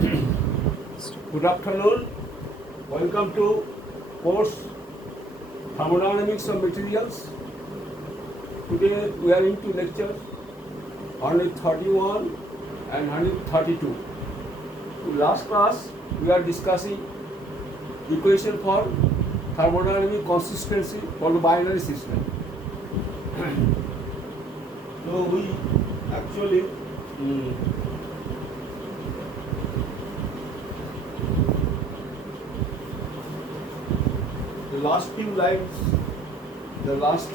Good afternoon. Welcome to course Thermodynamics of Materials. Today we are into lecture 131 and 132. In last class we are discussing equation for thermodynamic consistency for the binary system. So we actually the last few lines, the last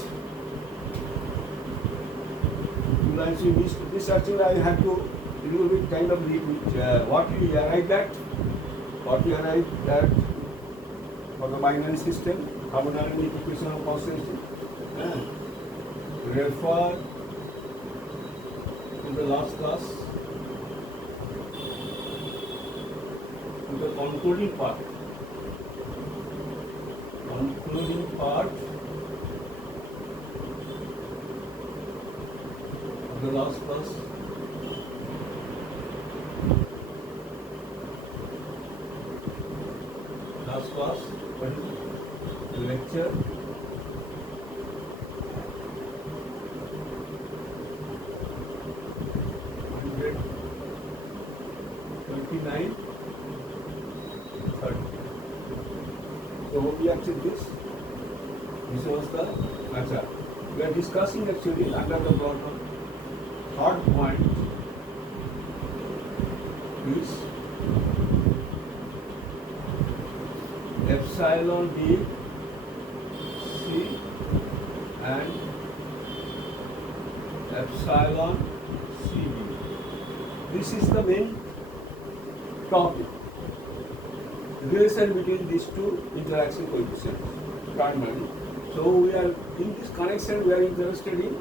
few lines we missed. This actually I had to a little bit kind of read what we arrived at for the binary system, thermodynamic equation of consistency. Refer to the last class, to the concluding part of the last class. The lecture 129, 30. So what we actually this was the answer. We are discussing actually under the problem. Third point is epsilon d c and epsilon cb. This is the main topic. Relation between these two interaction coefficients, primarily. So we are in this connection. We are interested in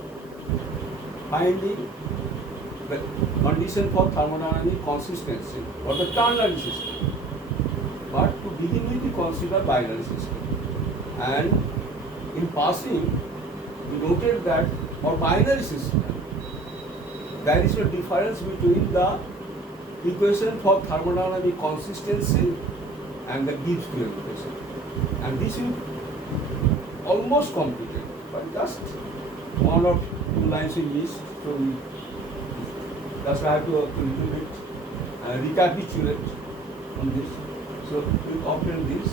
finding the condition for thermodynamic consistency for the ternary system. But to begin with, we consider binary system. And in passing, we noted that for binary system, there is a difference between the equation for thermodynamic consistency and the Gibbs-Duhem equation. And this is almost completed, but just one or two lines we missed. So we just have to a little bit recapitulate on this. So we obtain this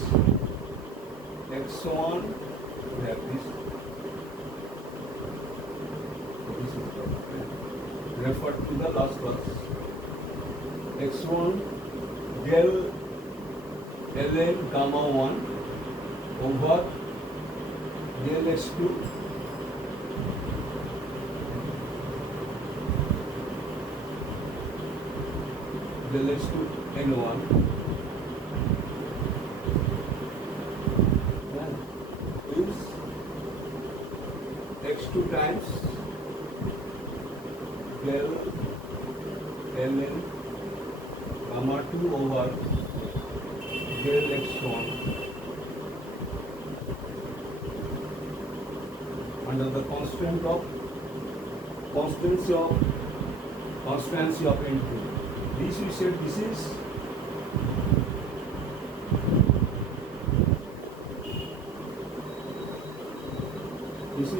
x1, we have this. So this is referred to the last class. x1 del ln gamma 1 over del x2 del x2 n1 is x2 times del ln gamma 2 over del x1 under the constancy of n2. This we said this is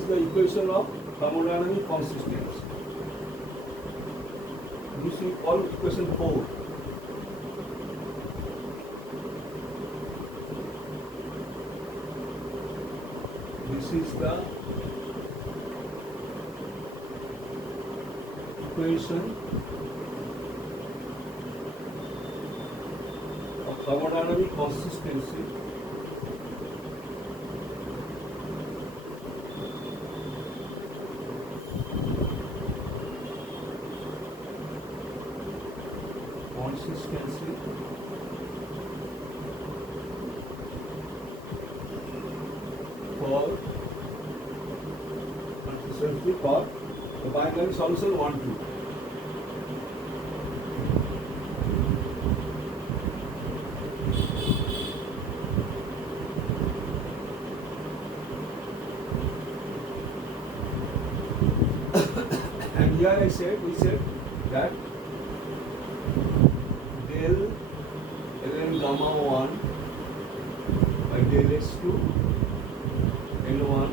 the equation of thermodynamic consistency. This we call equation 4. This is the equation of thermodynamic consistency for the binary solution 1, 2. And here we said that del gamma 1 by del x2 L1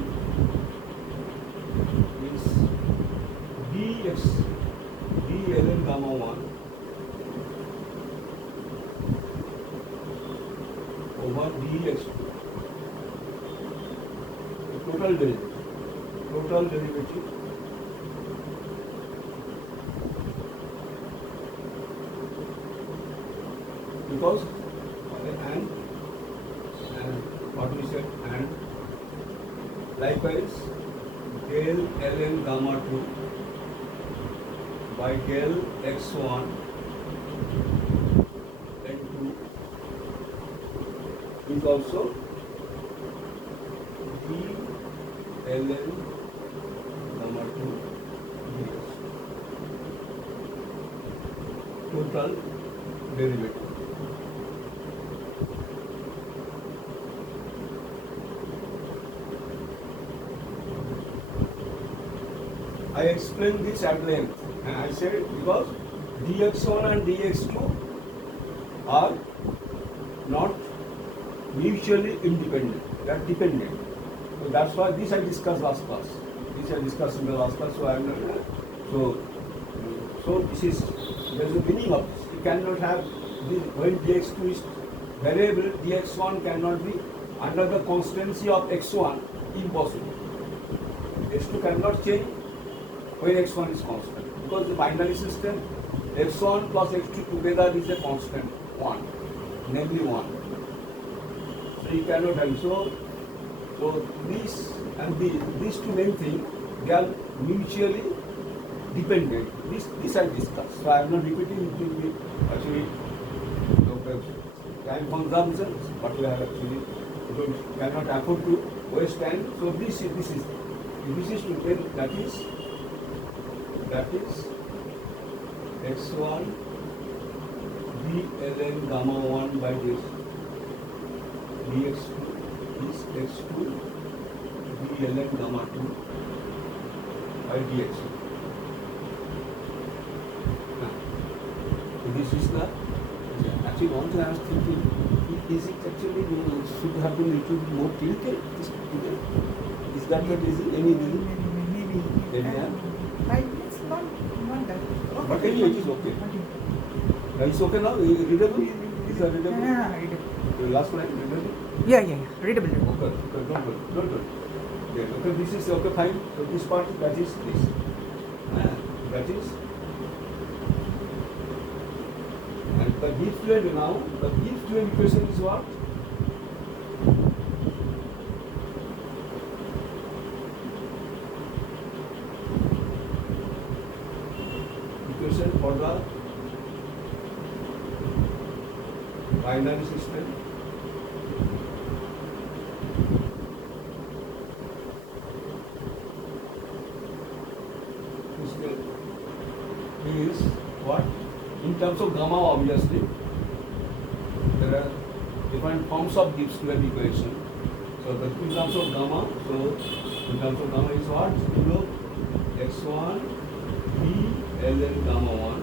is dln gamma 1 over dx2. Total derivative because and what we said, and likewise del ln gamma 2 by del x1 n2 is also d ln gamma 2 dx. Total derivative. I explained this at length, and I said because dx1 and dx2 are not mutually independent, they are dependent. So that's why this I discussed last class. This I discussed in the last class. So I am not. So this is there is a meaning of this. You cannot have this, when dx2 is variable, dx1 cannot be under the constancy of x1. Impossible. x2 cannot change when x1 is constant, because the binary system x1 plus x2 together is a constant 1, namely 1. So you cannot have so this and these two main things, they are mutually dependent. This I discussed. So I am not repeating it actually time consumption, but we have actually cannot afford to waste time. So this is to then that is x1 d ln gamma 1 by this dx2 is x2 d ln gamma 2 by dx2. So this is the actually one thing I was thinking, is it actually should have been little bit more tilted? Is that the reason? Any reason? Maybe. It's not that. But anyway, it is okay. It's okay now? Readable? Is it readable? Yeah, readable. The last line, readable? Yeah. Readable. Okay, don't worry. Yeah, okay, this is okay, fine. So this part, that is this. That is. And the Gibbs-Duhem now, the Gibbs-Duhem equation is what? Equation for the binary system. Is what? In terms of gamma, obviously, there are different forms of Gibbs-Duhem equation. So in terms of gamma, is what? x1 d ln gamma 1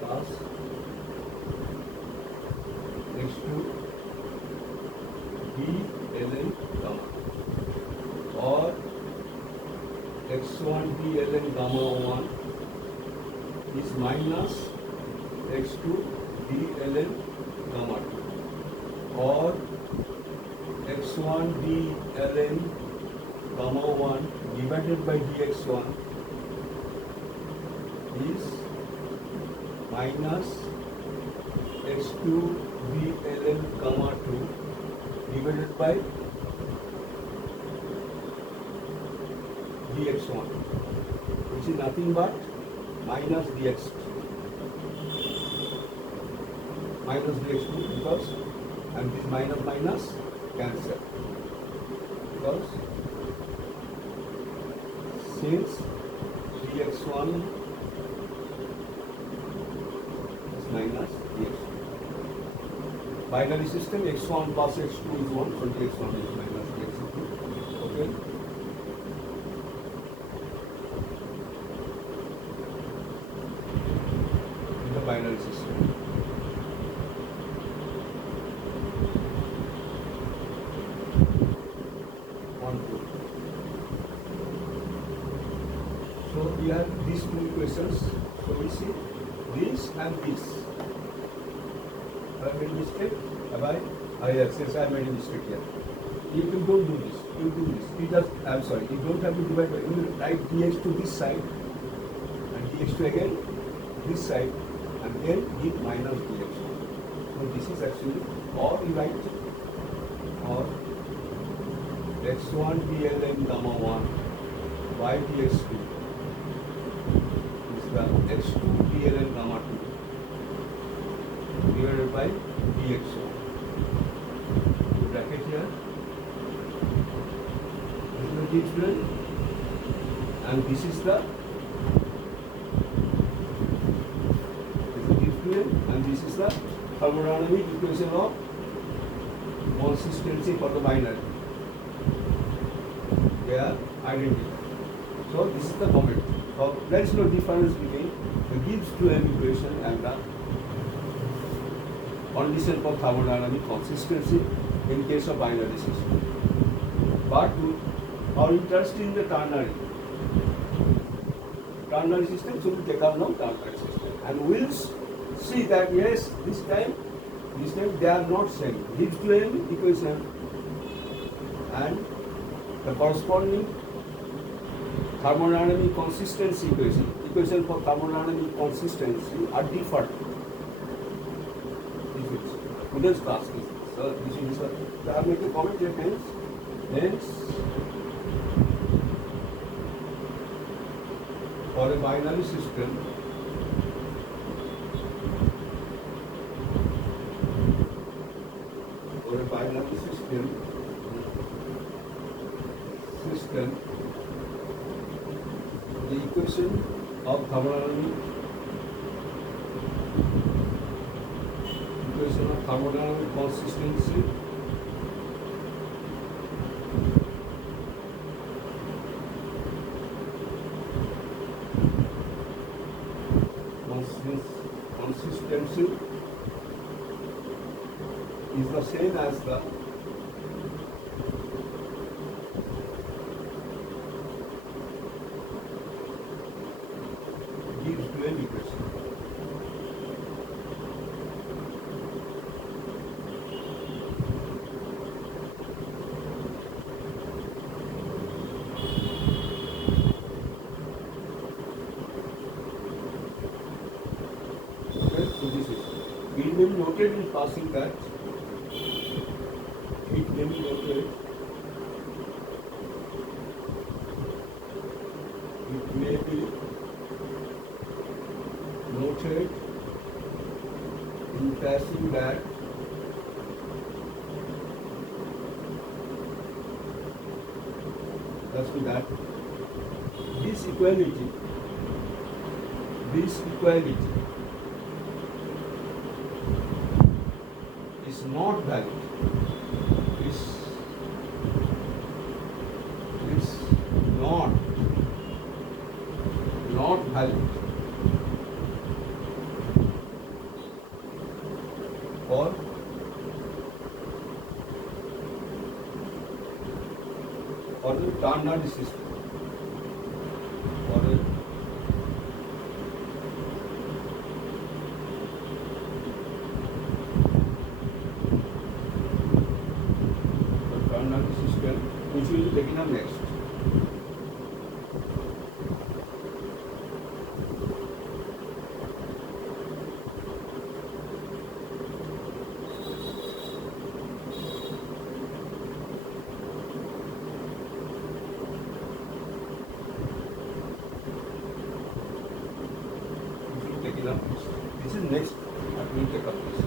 plus x2 d ln gamma, or x1 d ln gamma 1 is minus x2 d ln gamma 2, or x1 d ln gamma 1 divided by dx1 is minus x2 d ln gamma 2 divided by dx1, which is nothing but minus dx2. Minus dx2 because, and this minus cancel, because since dx1 is minus dx2. Binary system x1 plus x2 is 1, so dx1 is minus dx2. Okay. binary system. So we have these two equations. So we see this and this. I made a mistake. Have I? Yes, I made a mistake here. You don't do this. You do this. You just, I'm sorry. You don't have to divide by. You write dx to this side and dx to again this side and then give minus dx. So this is actually, or you write or x1 dln gamma 1 y dx2 is the x2 dln gamma 2 divided by dx1. Bracket here. This is the Gibbs-Duhem and this is the Gibbs-Duhem and this is the thermodynamic equation of consistency for the binary. They are identical. So this is the comment. So there is no difference between the Gibbs-Duhem equation and the condition for thermodynamic consistency in case of binary system. But our interest in the ternary system, so we take up now ternary system. And we'll see that yes, this time they are not same. Gibbs-Duhem equation and the corresponding thermodynamic consistency equation for thermodynamic consistency are different. Today's class is so this is so I make a comment here hence for a binary system the equation of thermodynamic consistency is the same as the Gibbs-Duhem equation. It may be noted in passing that it may be noted in passing that this equality is not valid. Is not valid for the ternary system or which we will be taking up next. This is next. We will take up this.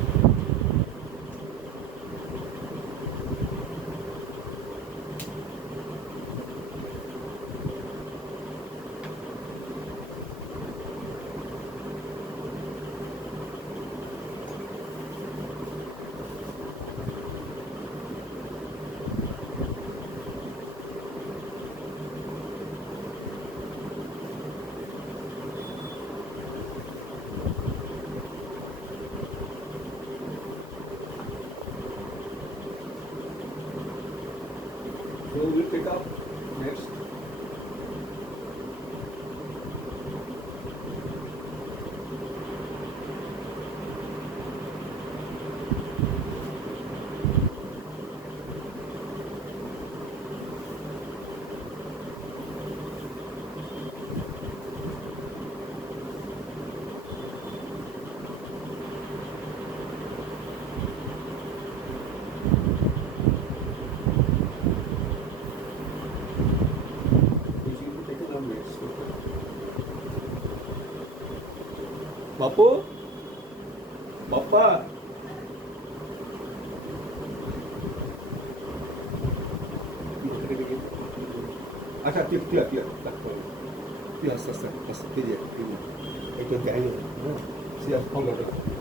So we'll pick up next. बापू बाप्पा अच्छा clear clear clear असं ते एक काय सी असं follow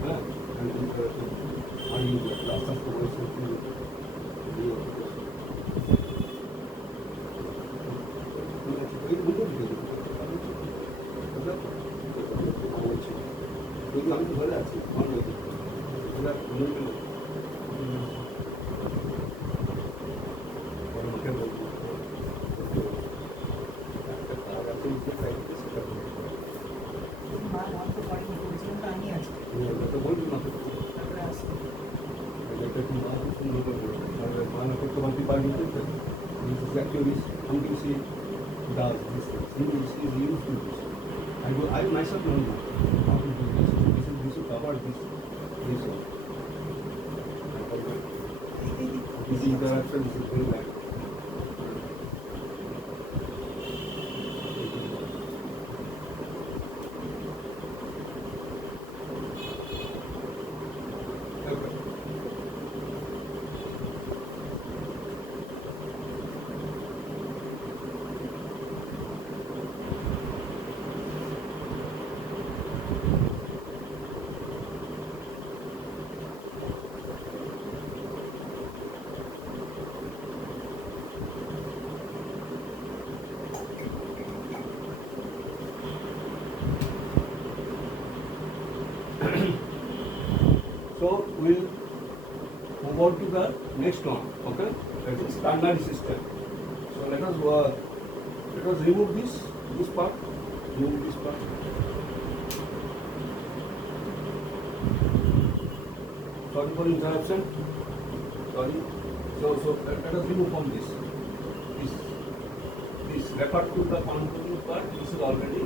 हां आणि আমি ঘরে আছি I myself don't know how to do this. This will cover this one. This interaction is very bad. So we'll move on to the next one. Okay, that is Ternary system. So let us remove this part. Remove this part. Sorry for interruption. Sorry. So let us remove from this. This refer to the controlling part. This is already.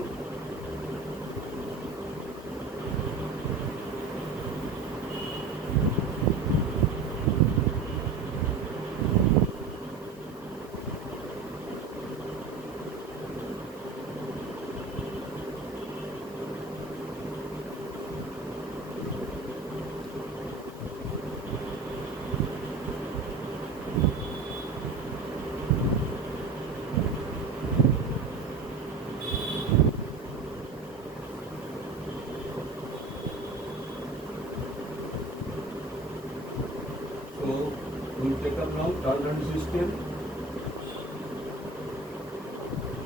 We'll take up now Ternary system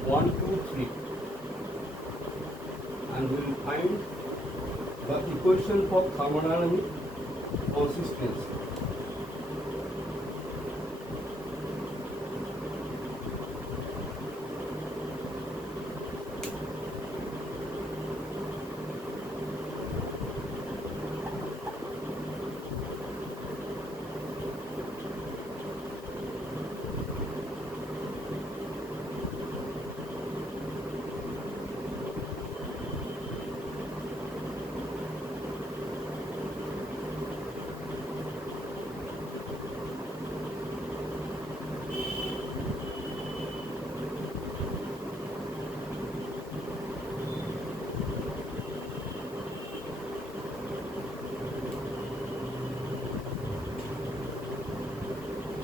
1, 2, 3, and we will find the equation for thermodynamic consistency.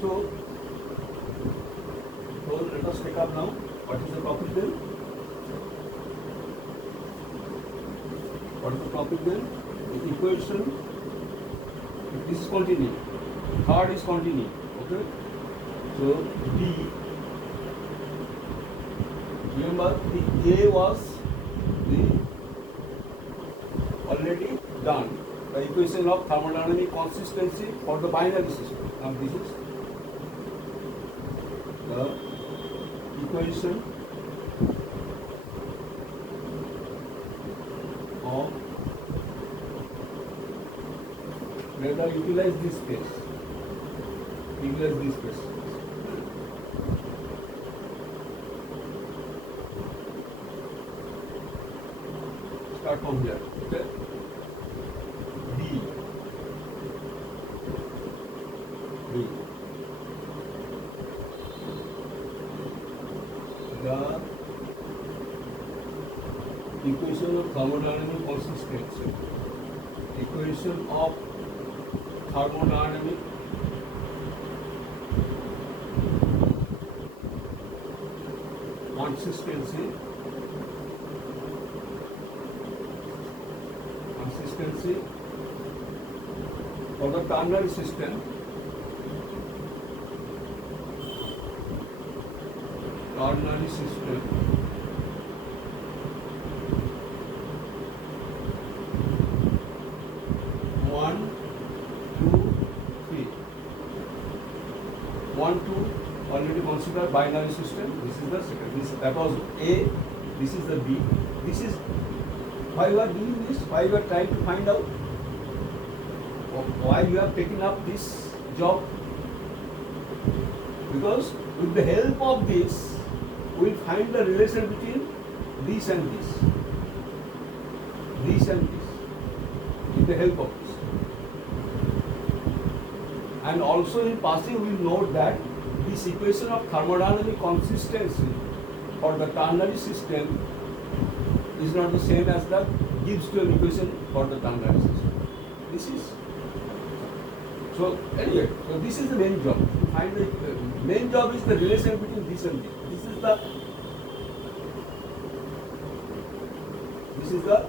So let us take up now. What is the topic then? What is the topic then? The equation. This is continuing. Third is continuing. Okay. So D. Remember the A was already done. The equation of thermodynamic consistency for the binary system. Now this is the equation of, let us utilize this case. Utilize this case. Start from here. Okay. D. The equation of thermodynamic consistency. Equation of thermodynamic consistency for the ternary system. Ternary system one, two, three. 1, 2 already considered binary system. This is the second. That was A. This is the B. This is why you are doing this. Why you are trying to find out. Why you have taken up this job? Because with the help of this, we will find the relation between this and this. This and this. With the help of this. And also in passing, we will note that this equation of thermodynamic consistency for the ternary system is not the same as the Gibbs-Duhem equation for the ternary system. This is. So anyway, so this is the main job. To find the main job is the relation between this and this. This is the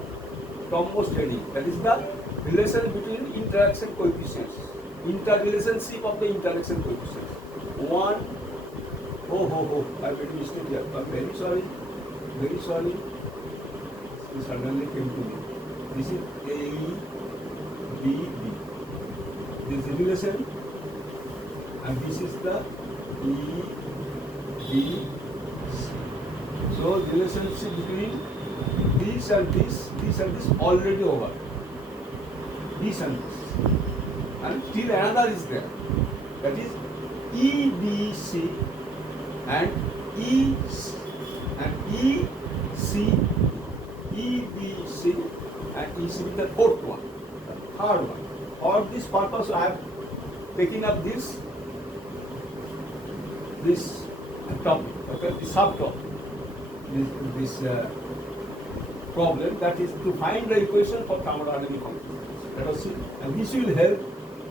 topmost heading. That is the relation between interaction coefficients. Interrelationship of the interaction coefficients. One. Oh, I made a mistake here. I'm very sorry. Very sorry. It suddenly came to me. This is A, B, B. This is the relation, and this is the E, B, C. So relationship between this and this already over. This and this, and still another is there. That is E, B, C, and E, and E, C, E, B, C, and E, C is the fourth one, the third one. For this purpose, I have taken up this topic, okay, the subtopic, this problem, that is to find the equation for thermodynamic consistency. Let us see, and this will help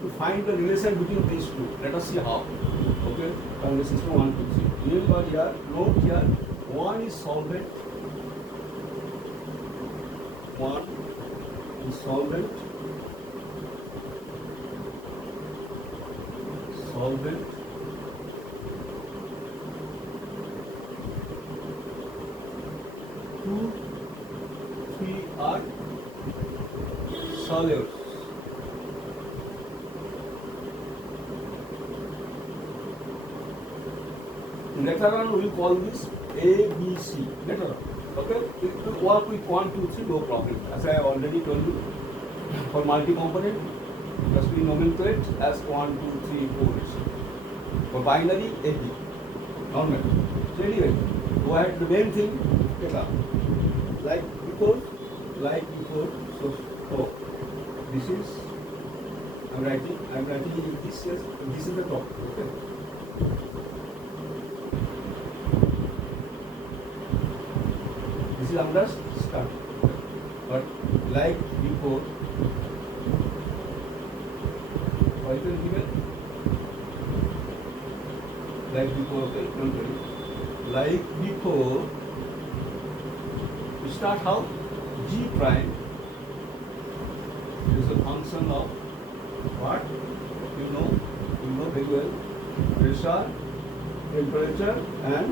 to find the relation between these two. Let us see how. Okay, from the system 1, 2, 3. Remember here, note here, one is solvent, one is solvent. Solvent, two, three are solutes. Later on we will call this A, B, C. Later on. Okay? It will work with 1, 2, 3, no problem. As I have already told you, for multi-component, just we nomenclate as 1, 2, 3, 4. For binary, AB. Normal. So anyway, go ahead, the main thing, take up. Like before, so this is, I'm writing in this case, this is the top. Okay. This is under start. But like before, like before, okay, don't worry. Like before, we start how? G prime is a function of what? You know very well. Pressure, temperature, and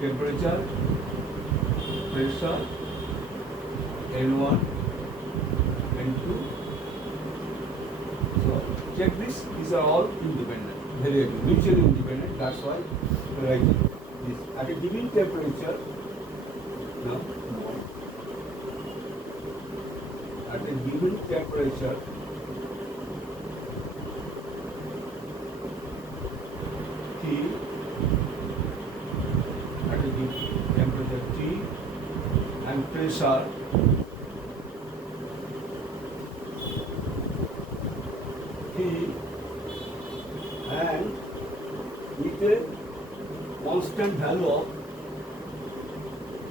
temperature, pressure, N1, N2. So check this. These are all independent. variable, mutually independent. That's why we write this. At a given temperature, now, at a given temperature, T, at a given temperature T, and pressure T, and with a constant value of,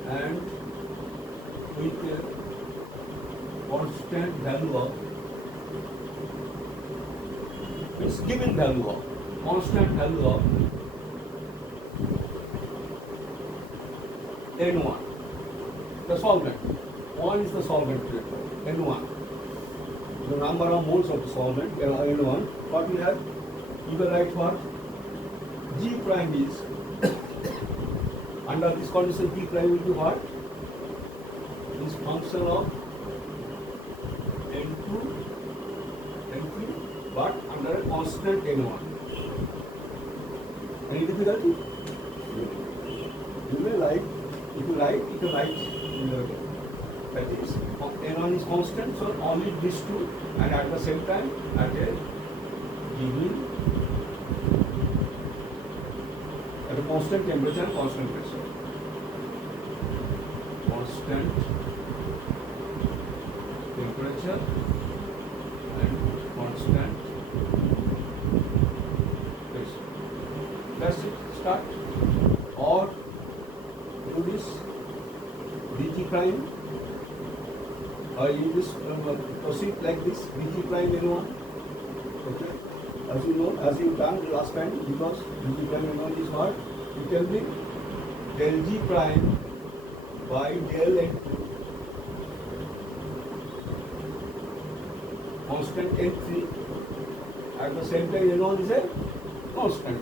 and with a constant value of, it's given value of, constant value of N1, the solvent. 1 is the solvent pressure, N1. The number of moles of the solvent, N1. What we have? You can write what? G prime is, under this condition, G prime will be what? Is function of N2, N3, but under a constant N1. Any difficulty? You may write, if you write, that is, N1 is constant, so only these two, and at the same time, at a constant temperature and constant pressure. Constant temperature and constant pressure. That's it. Start. Or do this Bg prime. Or you just proceed like this Bg prime N1. Okay. As you know, as you done last time, because Bg prime N1 is what? You tell me del G prime by del N2 constant N3, at the same time N1 is a constant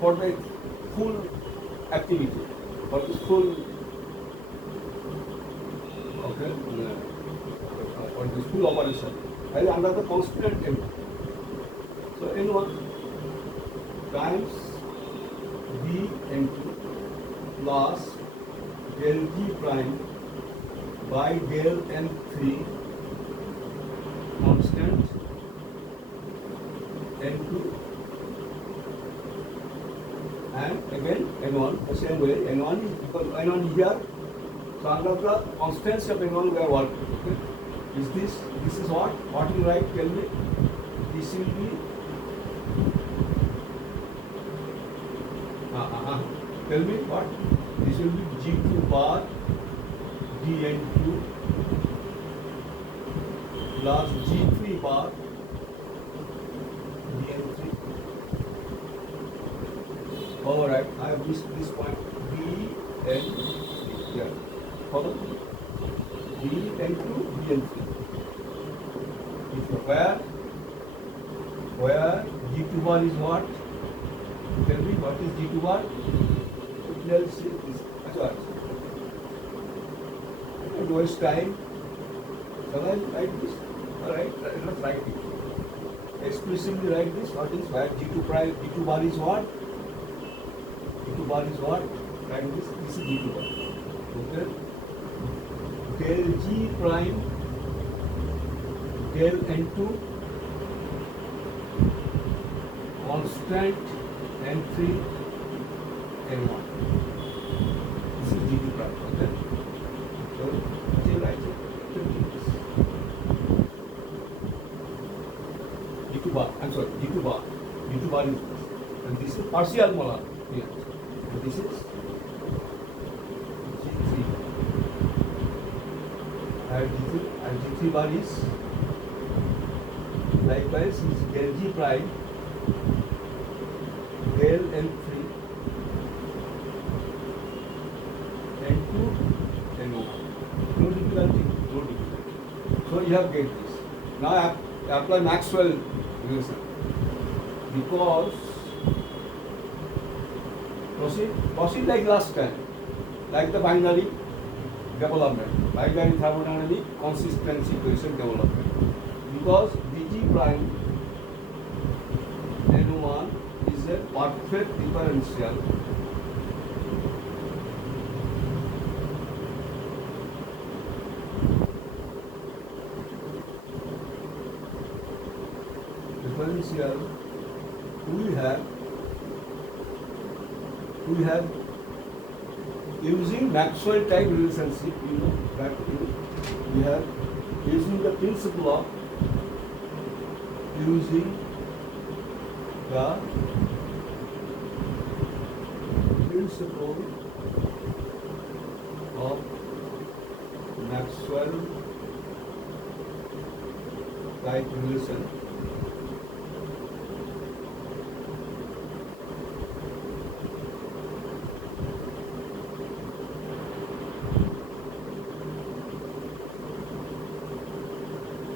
for the full activity, for this full for this full operation, and under the constant N1. So N1 times B N2 plus del G prime by del N3 constant N2, and again N1 the same way. N1 is because N1 is here, so under the constants of N1 we are working. Okay? This is what you write? Tell me. This will be tell me what? This will be G2 bar dN2 plus G3 bar dN3. Alright, I have missed this point. dN3. Yeah. Follow? dN2 dN3. Where G2 bar is what? Tell me what is G2 bar? Let's see this. Don't waste time. Shall I write this? Alright, let's write it. Explicitly write this. What is where G2 bar is what? G2 bar is what? Write this. This is G2 bar. Okay. Del G prime del N2 constant N3 N1. This is G2 prime. Okay. So you write it. G2 bar. I'm sorry. G2 bar. G2 bar is this. And this is partial molar here. And this is G3. And G3 bar is likewise is del G prime del N3 N2 N1. No difficulty. So you have get this. Now apply Maxwell relation. Because proceed like last time, like the binary development, binary thermodynamic consistency equation development. Because Bg prime N1 a perfect differential we have using Maxwell type relationship, you know that we have using the principle of using the principle of Maxwell type relation.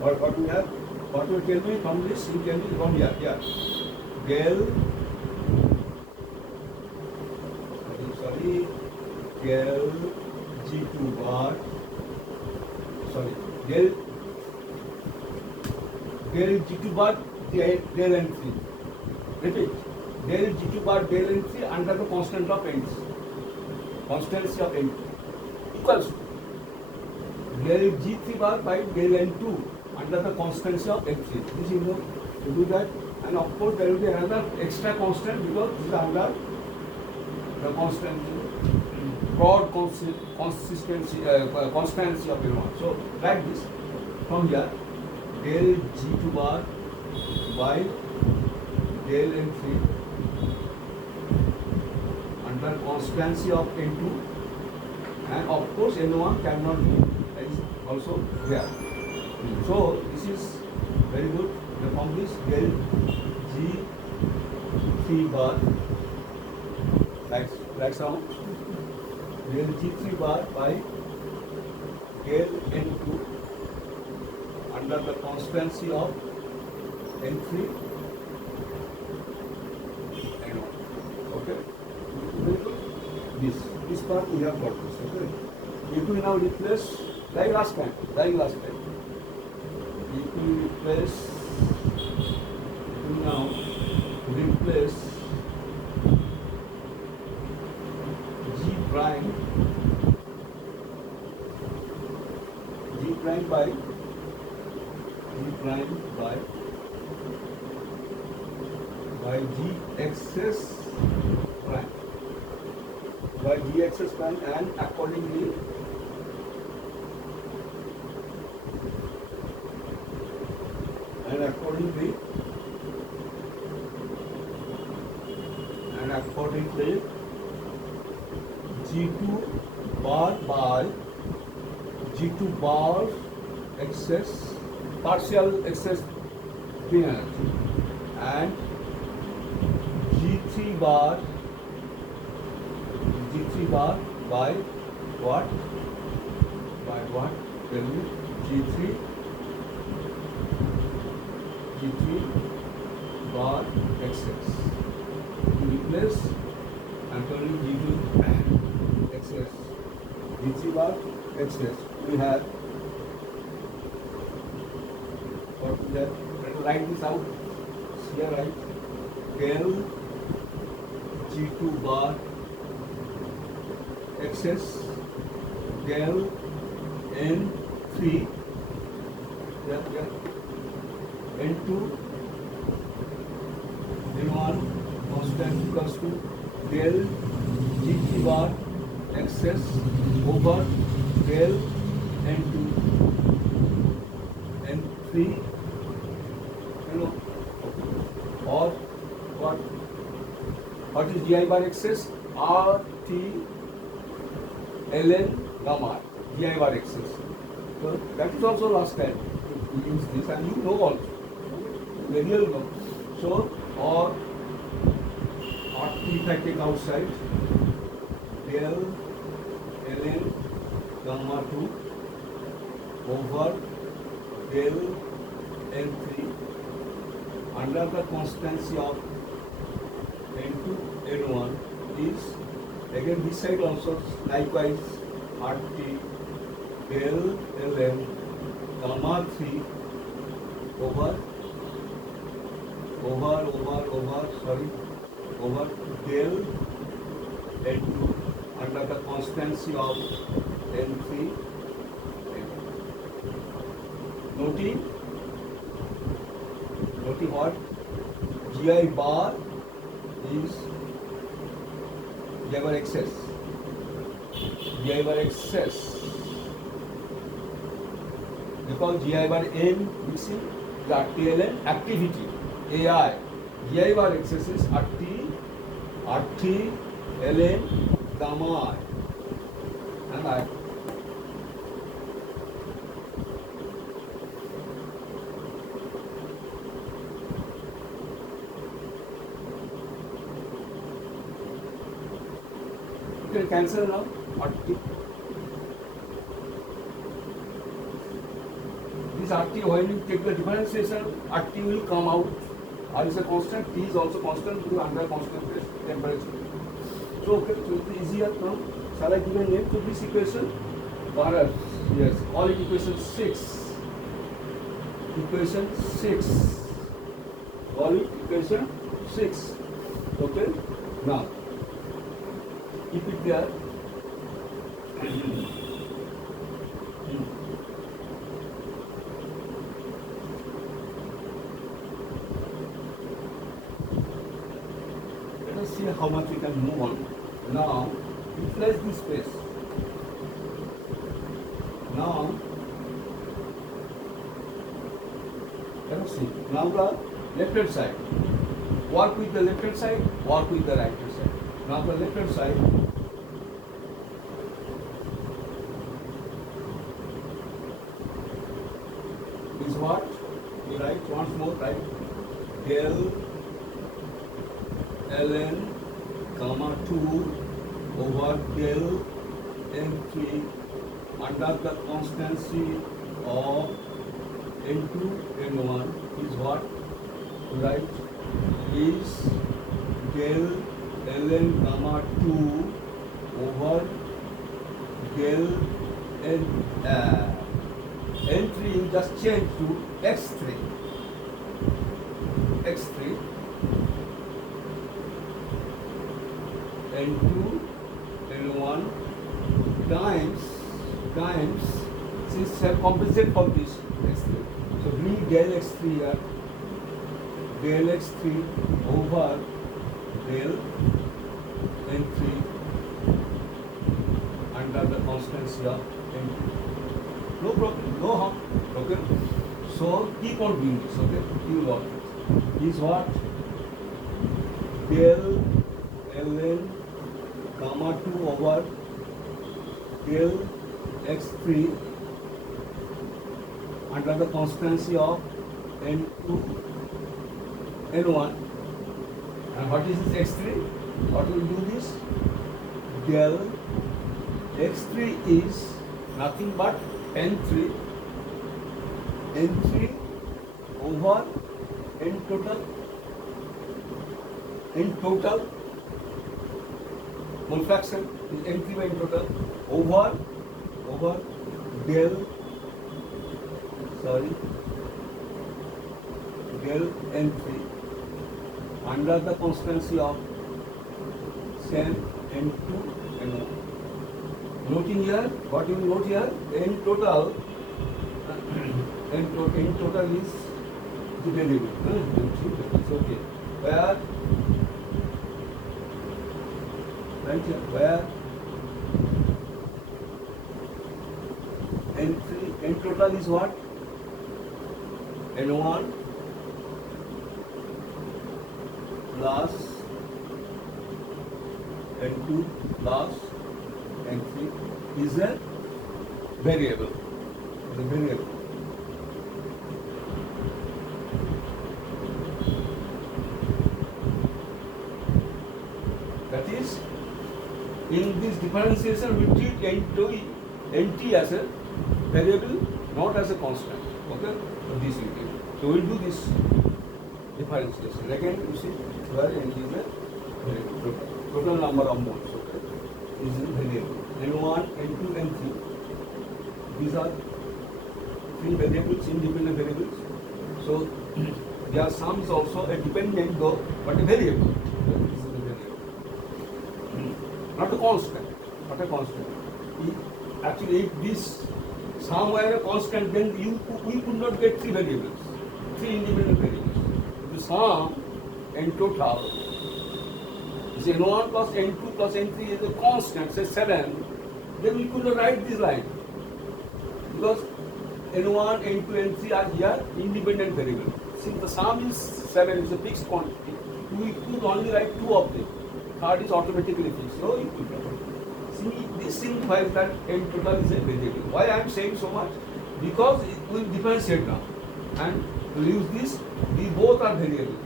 What we have? What will tell me from this? You tell me from here. Yeah. Del. Sorry. Del G2 bar. Sorry. Del G2 bar del N3. Repeat. Del G2 bar del N3 under the constant of N. Constancy of N equals del G3 bar by del N2 under the constancy of N3. This you know to do that, and of course there will be another extra constant because this is under the constant broad consistency constancy of N1. So like this from here del G2 bar by del N3 under constancy of N2, and of course N1 cannot be also there. So this is very good. From this del G3 bar like sound del G3 bar by del N2 under the constancy of N3 and N1. Okay. This part we have got this. Okay. If we now replace like last time. If we now replace G prime by G excess prime and accordingly G2 bar by G2 bar excess partial excess free energy and G3 bar by what? Tell me. G3 bar excess. To replace and turning G2 excess. G3 bar excess. We have what we have. Let us write this out. Here write del G2 bar excess del N3 N2 N1 constant equals to del G3 bar excess over del N2 N3, you know, or what is Gi bar excess? RT ln gamma Gi bar excess. So that is also last time we use this, and you know also. Very well know. So, or RT if I take outside, del ln gamma 2 over del N3 under the constancy of N2 N1 is again this side also likewise RT del ln gamma 3 over over del N2 under the constancy of N3. Noting what? Gi bar is Gi bar excess. Gi bar excess. Because Gi bar N mixing the RTLN activity AI. Gi bar excess is RT ln gamma I and I. You can cancel now RT. This RT, when you take the differentiation, RT will come out. R is a constant, T is also constant because under constant temperature. So, okay, so it's easier now. Shall I give a name to this equation? Or yes, call it equation 6. Equation 6. Call it equation 6. Okay? Now, keep it there. Let us see how much we can move on. Now, utilize this space. Now, let us see. Now the left hand side. Work with the left hand side, work with the right hand side. Now the left hand side. Is what? You write once more, right? Del ln gamma 2 over del n3 under the constancy of n2 n1 is what? Right? Is del ln gamma 2 over del n3 you just change to x3 n2 n1 times since have compensate for this x3. So bring del x3 here, del x3 over del n3 under the constancy of n2. No problem, no harm. Okay. So keep on doing this. Okay. You log it. Is what? Del ln gamma 2 over del x3 under the constancy of n2 n1. And what is this x3? What will do this? Del x3 is nothing but n3 over n total mole fraction is n3 by n total over del n3 under the constancy of same n2 n1. Noting here, what you will note here, n total is the variable. It's okay. Where? Right here. Where? N total is what? N1 plus N2 plus N3 is a variable. That is, in this differentiation we treat NT as a variable, not as a constant. Okay? So this we do. So we will do this differentiation. Again, you see where N is a variable. Total number of moles, okay, is a variable. N1, N2, N3. These are three variables, independent variables. So their sum is also a dependent though, but a variable. Okay, this is the variable. Not a constant. Not a constant. Actually, if this sum were a constant, then we could not get three variables, three independent variables. The sum in total is n1 plus n2 plus n3 is a constant, say 7, then we could not write this line. Because n1, n2, n3 are here independent variables. Since the sum is 7, is a fixed quantity, we could only write two of them. Third is automatically fixed, so you could write. See, this signifies that n total is a variable. Why I am saying so much? Because it will differentiate now. And to use this, we both are variable.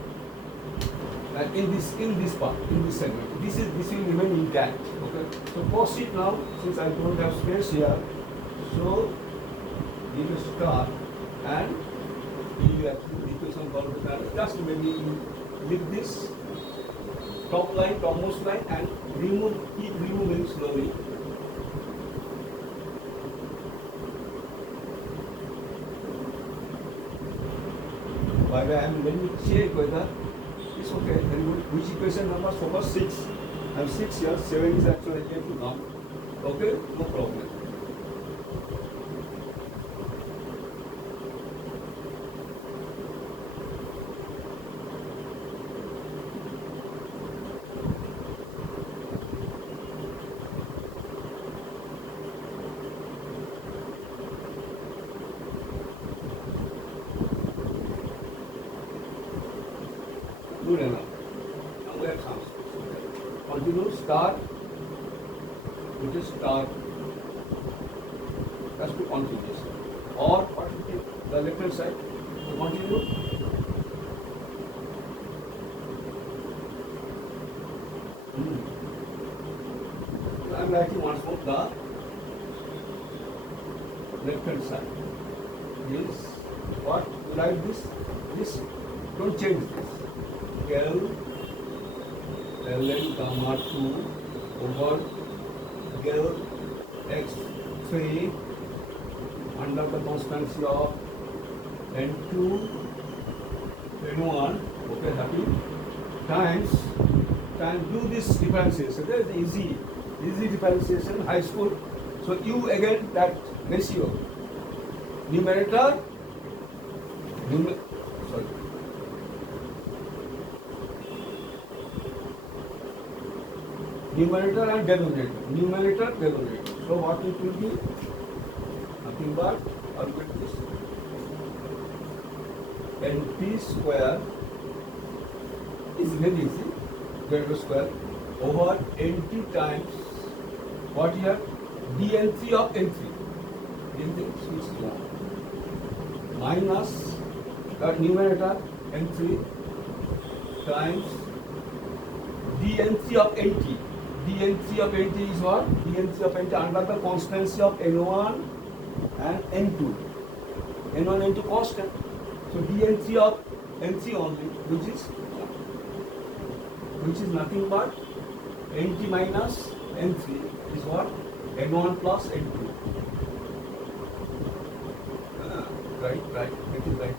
And in this part, in this segment, this will remain intact. Okay. So proceed now, since I don't have space here. So give a start and you actually equation called just maybe you leave this top line, topmost line, and keep removing slowly. By the way, let me check whether it's okay. Then which equation number? So far 6. I'm 6 here. 7 is actually yet to come. Okay, no problem. Good enough. Now we have sums. Continue, start. We just start. That's to continuous. Or what is the left hand side? So continue. So I am writing once more the left hand side. Is what you write this? This don't change this. Ln gamma 2 over del x3 under the constancy of n2 n1, okay, happy, times do this differentiation. That is easy differentiation, high school. So you again that ratio, numerator, numerator and denominator. So what it will be? Nothing but I'll get this. Np square is very easy. Delta square over nt times what here? dn3 of n3. dn3 is 1 minus that numerator n3 times dn3 of nt. dn3 of nt is what? dn3 of nt under the constancy of n1 and n2. n1 and n2 constant. So dn3 of n3 only, which is nothing but nt minus n3 is what? n1 plus n2. Right, it is right.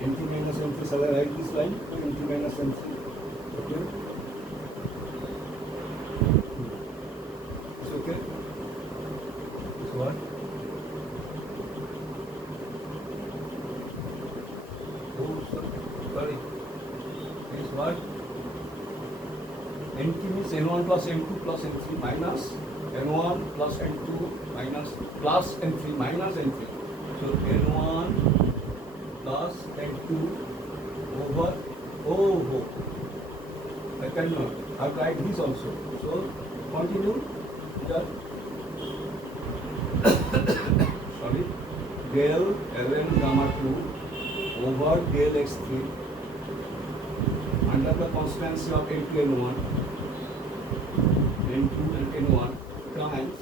nt minus n3, shall I write this line? nt minus n3. Okay. It's okay. It's what? Oh, sorry. It's what? nt means n1 plus n2 plus n3 minus n1 plus n2 minus plus n3 minus n3. So n1 plus n2 over I cannot. I have write this also. So continue here. Sorry. Del ln gamma 2 over del x3 under the constancy of n2 n1 and n1 times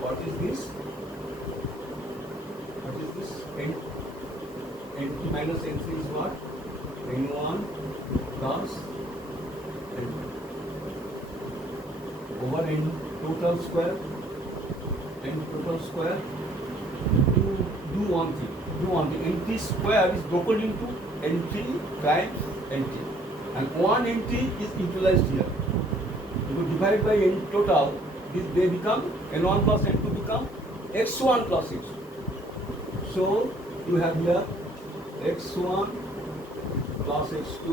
what is this? N2 minus n3 is what? n1 plus n2 over n total square. Do one thing. nt square is broken into nt times nt, and one entry is utilized here. If you divide by n total, they become n1 plus n2 become x1 plus x2. So you have here x1 plus x2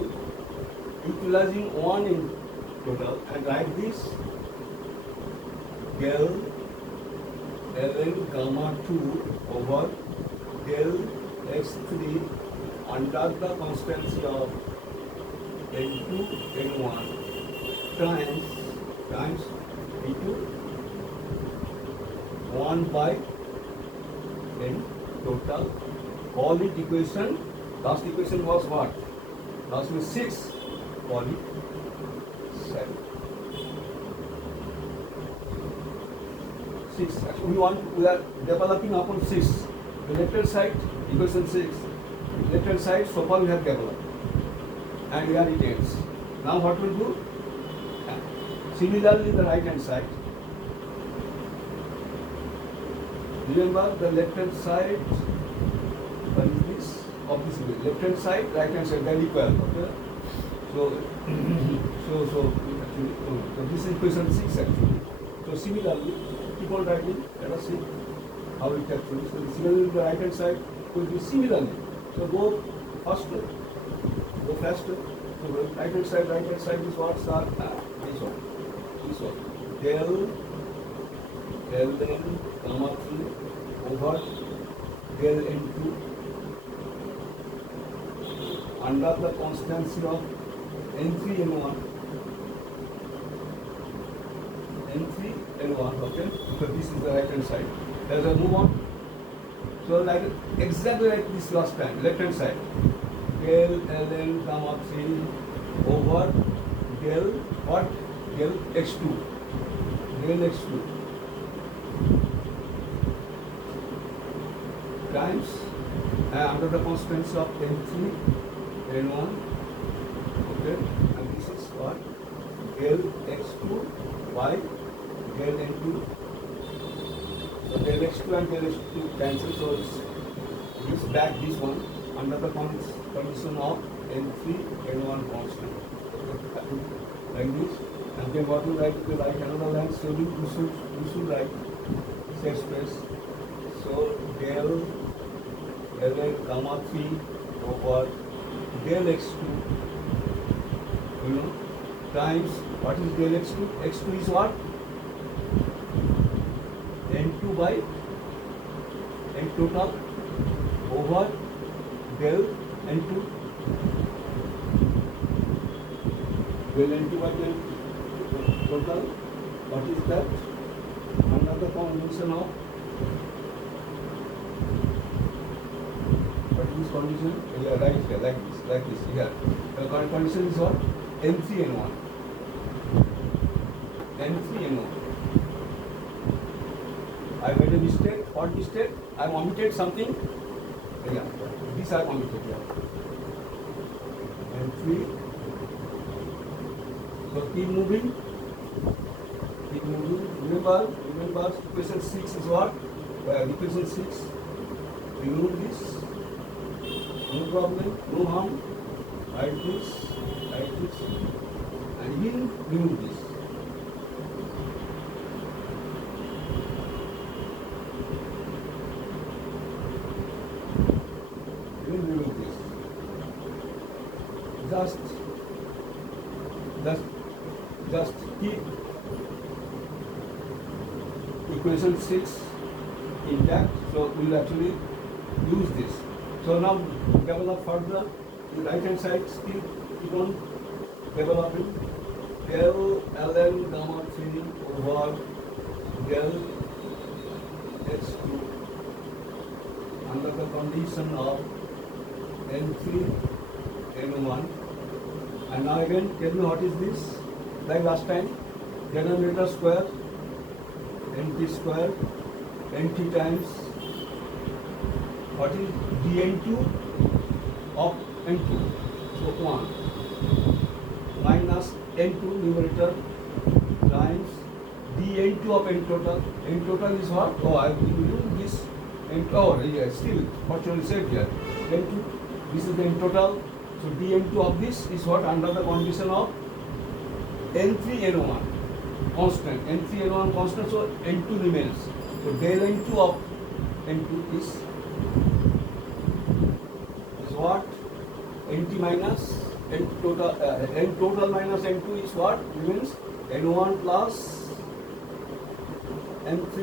utilizing 1 in total, and write this del ln gamma 2 over del x3 under the constancy of n2 n1 times into 1 by n total. Call it equation. Last equation was what? Last was 6. Call it 7. 6. Actually, we are developing upon 6. The left hand side, equation 6. Left hand side, so far we have developed. And here it ends. Now what we'll do? Similarly, the right hand side. Remember the left hand side, what is this? Of this way. Left hand side, right hand side, they are equal. Okay? So this is equation 6 actually. So similarly, keep on writing, let us see how it actually. So similarly, the right hand side will be similarly. So go faster, go faster. So the right hand side is what? Start this one. Del n gamma 3 over del n2 under the constancy of n3 n1. Okay? So this is the right hand side. As I move on, so like exactly like this last time, left hand side. Del ln gamma 3 over del what? Del x2. Del x2 times under the constancy of n3 n1. Okay, and this is what? Del x2 by del n2. So del x2 and del x2 cancel, so this back this one under the condition of n3 n1 constant. Like this. And then what you write, you write another line, so you should write set space. So del ln gamma 3 over del x2, times what is del x2? X2 is what? n2 by n total over del n2. Del n2 by del total, what is that? Another condition of, what is this condition? Yeah, right here, like this, here. The current condition is what? n3 n1. n3 n1. I made a mistake. What mistake? I omitted something. Yeah, this I omitted here. n3. So keep moving. Remember, equation 6 is what? Equation 6. Remove this. No problem, no harm. Write this, and again remove this. Again remove this. Just keep equation 6 intact, so we will actually use this. So now develop further. The right hand side still keep on developing. Del ln gamma 3 over del x2 under the condition of n3 n1. And now again, tell me what is this? Like last time, denominator square, nt square, nt times what is dn2 of n2. So 1 minus n2 numerator times dn2 of n total. N total is what? Oh, I will use this n. Oh, yeah, still fortunately said here. N2. This is the n total. So dn2 of this is what under the condition of n3 n1 constant, n3 n1 constant, so n2 remains. So del n2 of n2 is what? Nt minus n total minus n2 is what? Remains n1 plus n3.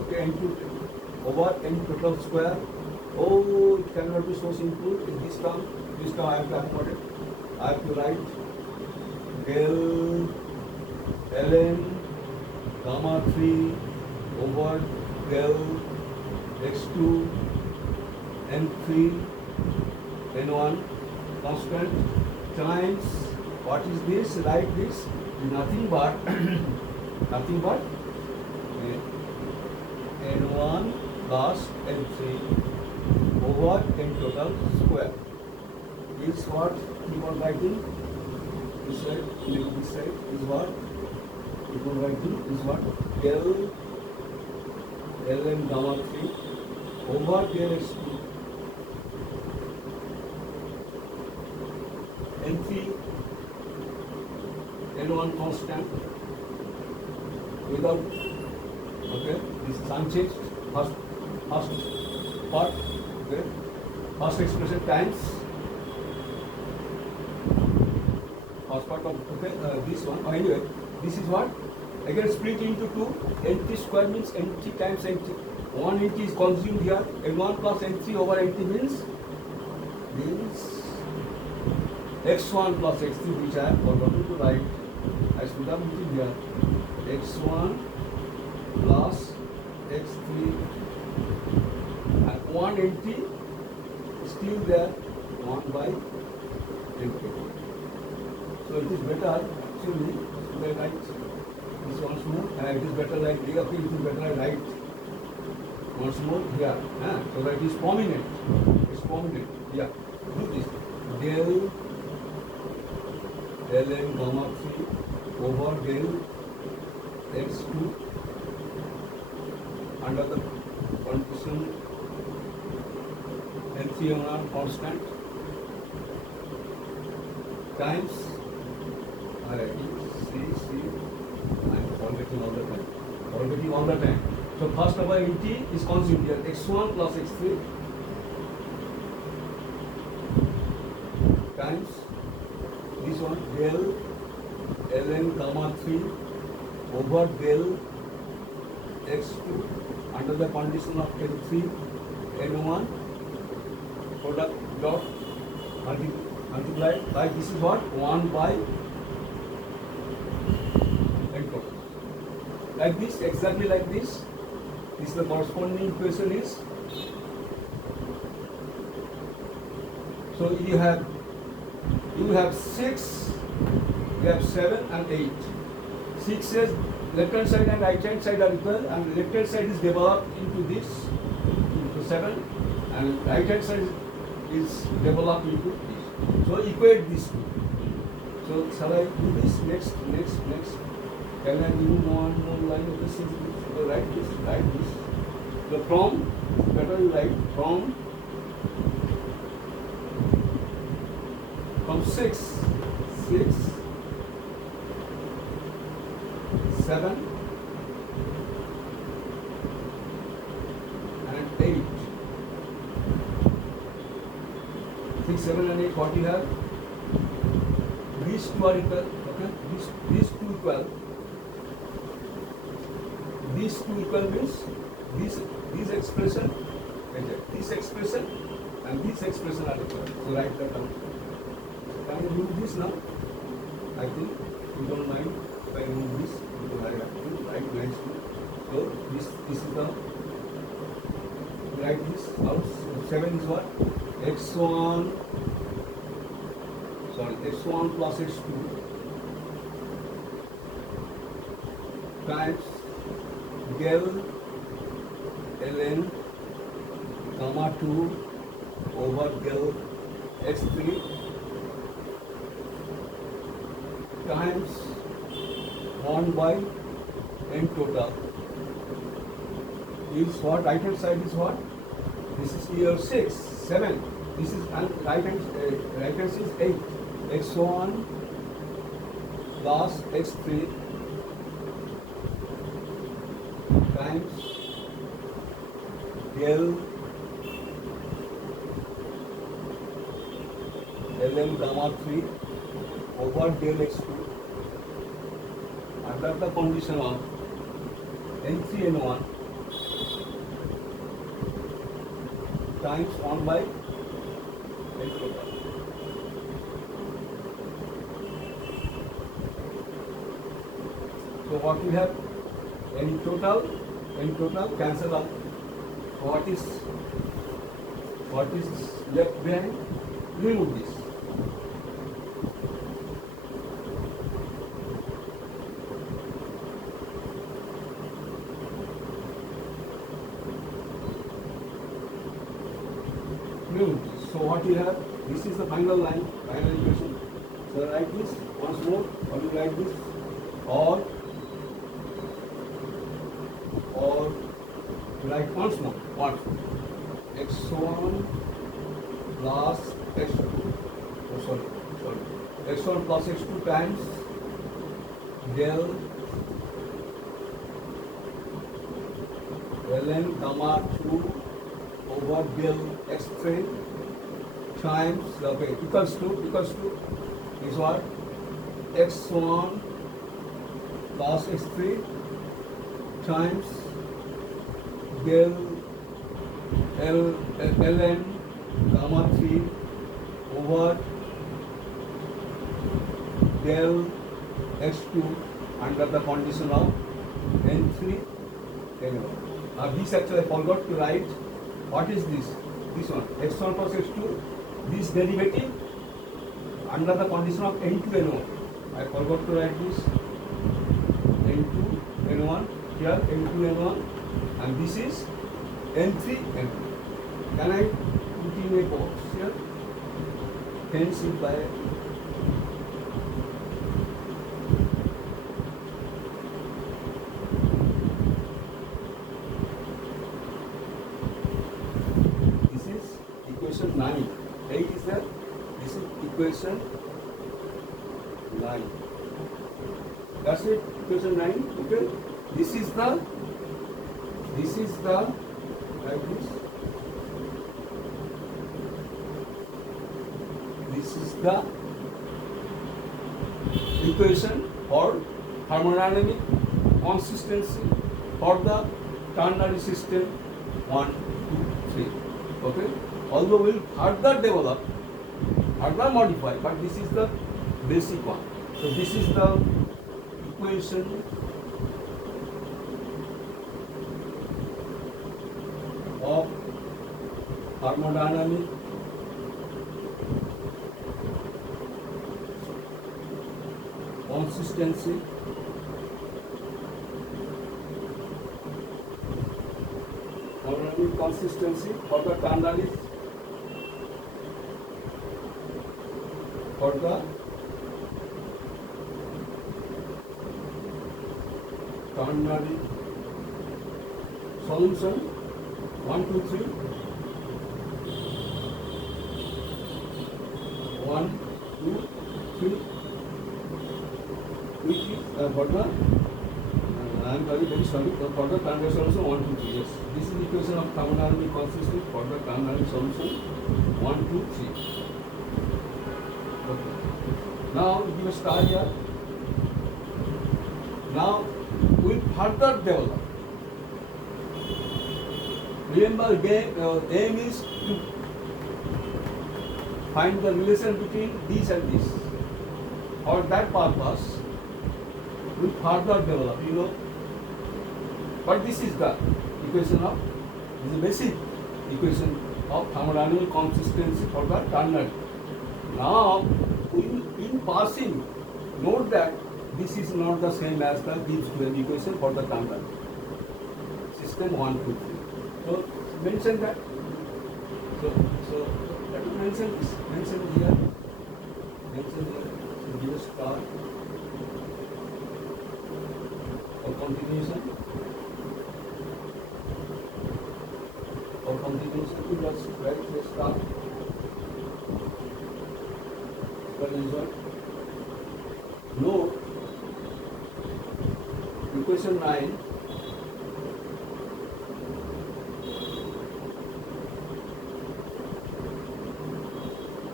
Okay, n2 over n total square. Oh, it cannot be so simple in this term. This term I have to accommodate. I have to write del ln gamma 3 over del x2 n3 n1 constant times what is this? Write this is nothing but n1 plus n3 over n total square is what keep on writing. This side is what keep on writing is what del ln gamma 3 over del x2 n3 n1 constant without, okay, this is unchanged, first part, okay, first expression times first part of, okay, this one. Anyway, this is what again split into two. Nt square means nt times nt. One nt is consumed here. n1 plus n3 over nt means x1 plus x3, which I have forgotten to write. I should have written here x1 plus x3 and 1 nt is still there, 1 by nt. So it is better actually to write this once more, and it is better like it is better I write once more here, so that it is prominent. It's prominent. Yeah, do this del ln gamma 3 over del x2 under the condition n3 on constant times I'm forgetting all the time. So first of all nt is consumed here, x1 plus x3 times this one del ln gamma 3 over del x2 under the condition of n3 n1 product dot multiply by this is what 1 by n total. Like this, exactly like this. This is the corresponding equation is. So you have 6, you have 7 and 8. 6 says left hand side and right hand side are equal, and left hand side is developed into this, into 7, and right hand side is developed into this. So equate these two. So shall I do this? Next. Can I remove one more line of this? So write this. So from, better you write from 6, 7 and 8. 6, 7 and 8, what you have? These two are equal, okay? These two equal. These two equal means this expression and this expression and this expression are equal. So write that down. Can you remove this now? I think you don't mind if I remove this because I have to write nicely. So this is the, write this out. 7 is what? x1 plus x2 times del ln gamma 2 over del x3 times 1 by n total is what? Right hand side is what? This is here 6, 7. this is right hand is 8 x1 plus x3 times del ln gamma 3 over del x2 under the condition of n3 n1 times 1 by n total. So what we have n total cancel out. What is left behind? Remove this. So what you have, this is the final line, final equation. So write this once more, or you write this, or write once more, x1 plus x2, x1 plus x2 times del ln gamma 2 over del x3 times equals to is what x1 plus x3 times del ln gamma 3 over del x2 under the condition of n3 n1. Now this actually I forgot to write. What is this? This one, x1 plus x2, this derivative under the condition of n2 n1. I forgot to write this n2 n1 here, n2 n1, and this is n3 n2. Can I put in a box here? Hence by equation 9. 8 is there. This is equation 9. That's it. Equation 9. Okay. This is the like this. This is the equation for thermodynamic consistency for the ternary system 1, 2, 3. Okay. Although we will further develop, further modify, but this is the basic one. So this is the equation of thermodynamic consistency for the ternary solution 1, 2, 3. 1, 2, 3. Which is for the I am very sorry for the ternary solution 1, 2, 3. Yes, this is equation of thermodynamic consistency for the ternary solution 1, 2, 3. Okay. Now give a star here. Now we will further develop. Remember, aim is to find the relation between this and this. For that purpose, we further develop. But this is the equation of the basic equation of thermodynamic consistency for the ternary. Now, in passing, note that this is not the same as the Gibbs-Duhem equation for the ternary system 1, 2, 3. So mention that. So let me mention this. Mention here. So give a star or continuation. You just write a star. What is what? No. Equation 9.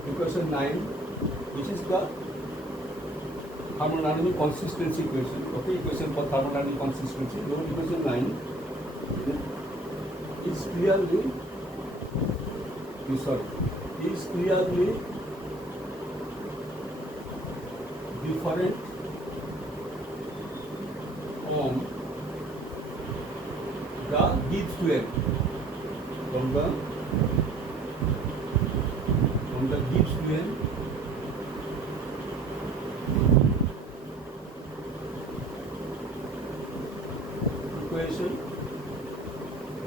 Equation 9, which is the thermodynamic consistency equation. Okay, equation for thermodynamic consistency. No, equation 9 is clearly different from the Gibbs-Duhem from the Gibbs-Duhem equation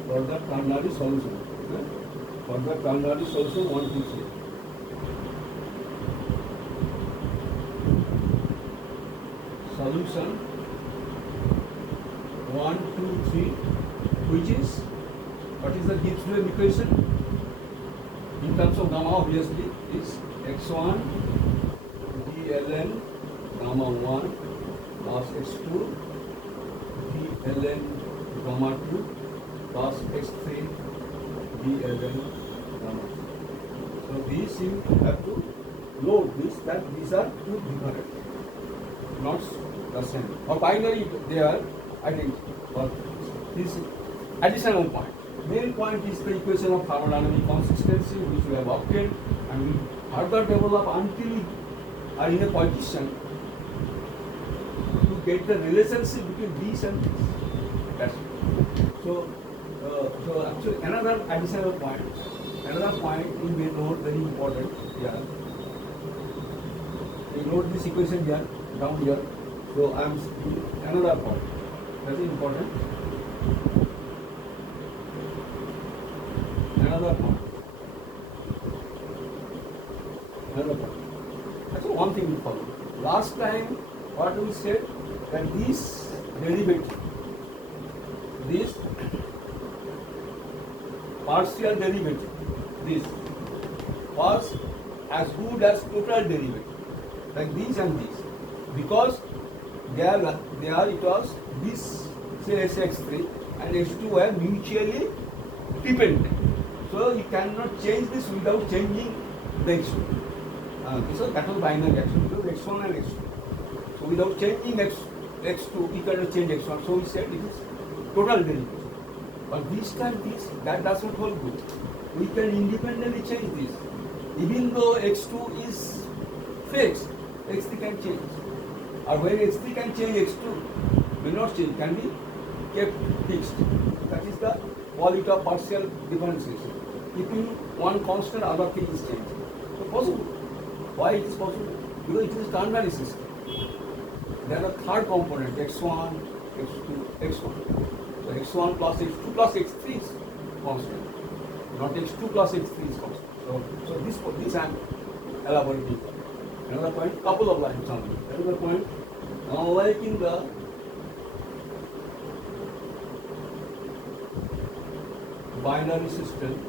for the ternary solution. Okay? For the ternary solution 1, 2, 3. Solution 1, 2, 3, which is what is the Gibbs-Duhem equation? In terms of gamma, obviously, is x1 dln gamma 1 plus x2 dln gamma 2 plus x3 dln gamma 2. So these you have to note this, that these are two different, not the same. Or binary they are identical. But this additional point. Main point is the equation of thermodynamic consistency, which we have obtained, and we further develop until we are in a position to get the relationship between these and this. That's it. So actually another additional point you may note very important here. You note this equation here, down here. So I am another point. That is important. Another point. Actually, one thing we follow. Last time, what we said, that this derivative, this partial derivative, this was as good as total derivative, like this and this, because there it was this, say x3 and x2 were mutually dependent. So you cannot change this without changing the x2. So that was binary action, because x1 and x2. So without changing x2, you cannot change x1. So we said it is total derivative. But this time that does not hold good. We can independently change this. Even though x2 is fixed, x3 can change. Or when x3 can change, x2 will not change, can be kept fixed. That is the quality of partial differentiation. Keeping one constant, other thing is changing. So possible. Why it is possible? Because it is ternary system. There are third component, x1, x2, x1. So x1 plus x2 plus x3 is constant. Not x2 plus x3 is constant. So this I am elaborating. Another point, couple of lines only. Another point, unlike in the binary system,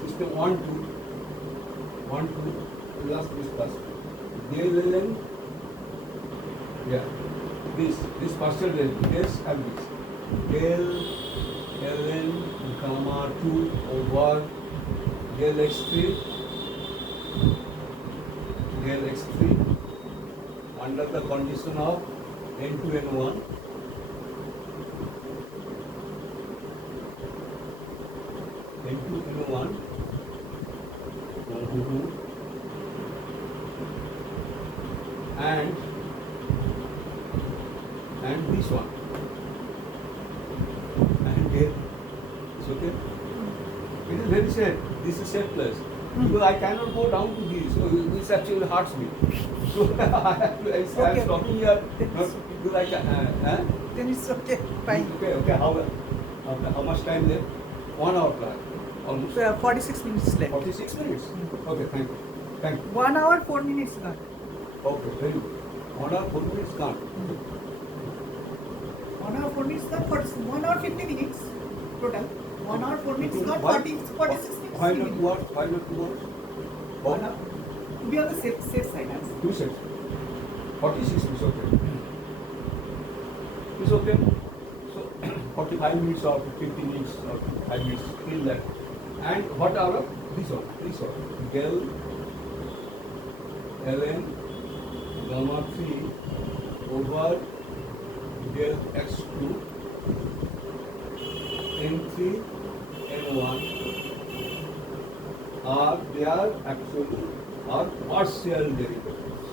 system 1, 2, last discussed. Ln, this partial derivative, this and this. Ln gamma 2 over del x3 under the condition of n2 n1 and this one and here. It's okay. It is very safe. This is safe place. Because I cannot go down to this. So this actually hurts me. So I am stopping here. Not because I can. Then it's okay. Fine. Okay. How much time left? 1 hour class. Almost. 46 minutes left. 46 minutes. Okay. Thank you. 1 hour 4 minutes gone. Okay. Very good. 1 hour 4 minutes gone. 1 hour 4 4 minutes gone, 1 hour 50 minutes total. 1 hour 4 minutes gone, Why- 46 minutes. Why not 2 hours? Why not 2 hours? 1 hour. To be on the safe side, answer. 2 sets. 46 is okay. It's okay. So 45 minutes or 50 minutes or 5 minutes till that. And what are this one? Del ln gamma 3 over del x2 n3 n1 are they are actually are partial derivatives.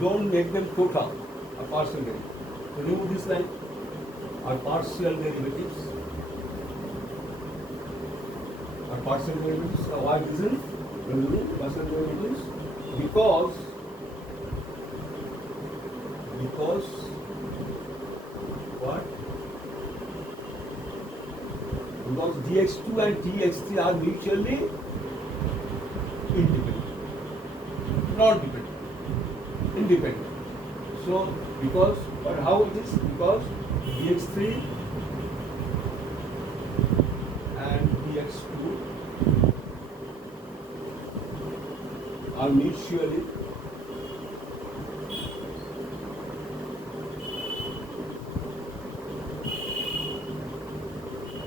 Don't make them total or partial derivative. So remove this line are partial derivatives. Are partial derivatives. So why isn't remove partial derivatives? Because what? Because dx2 and dx3 are mutually independent, not dependent. Independent. So because, but how it is? Because dx3 and dx2 are mutually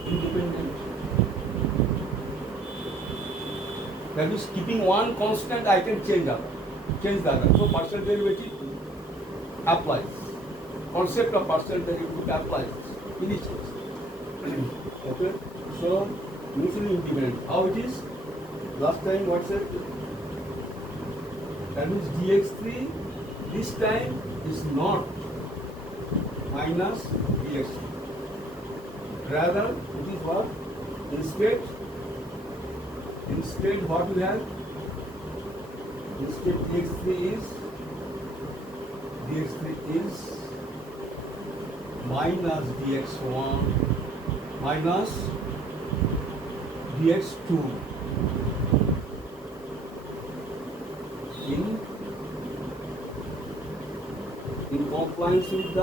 independent. That is, keeping one constant, I can change the other. So partial derivative applies. Concept of partial derivative applies in each case. Okay. So mutually independent. How it is? Last time what said? That means dx3 this time is not minus dx3. Rather, it is what? Instead what we have? Instead dx3 is minus dx1 minus dx2 in compliance with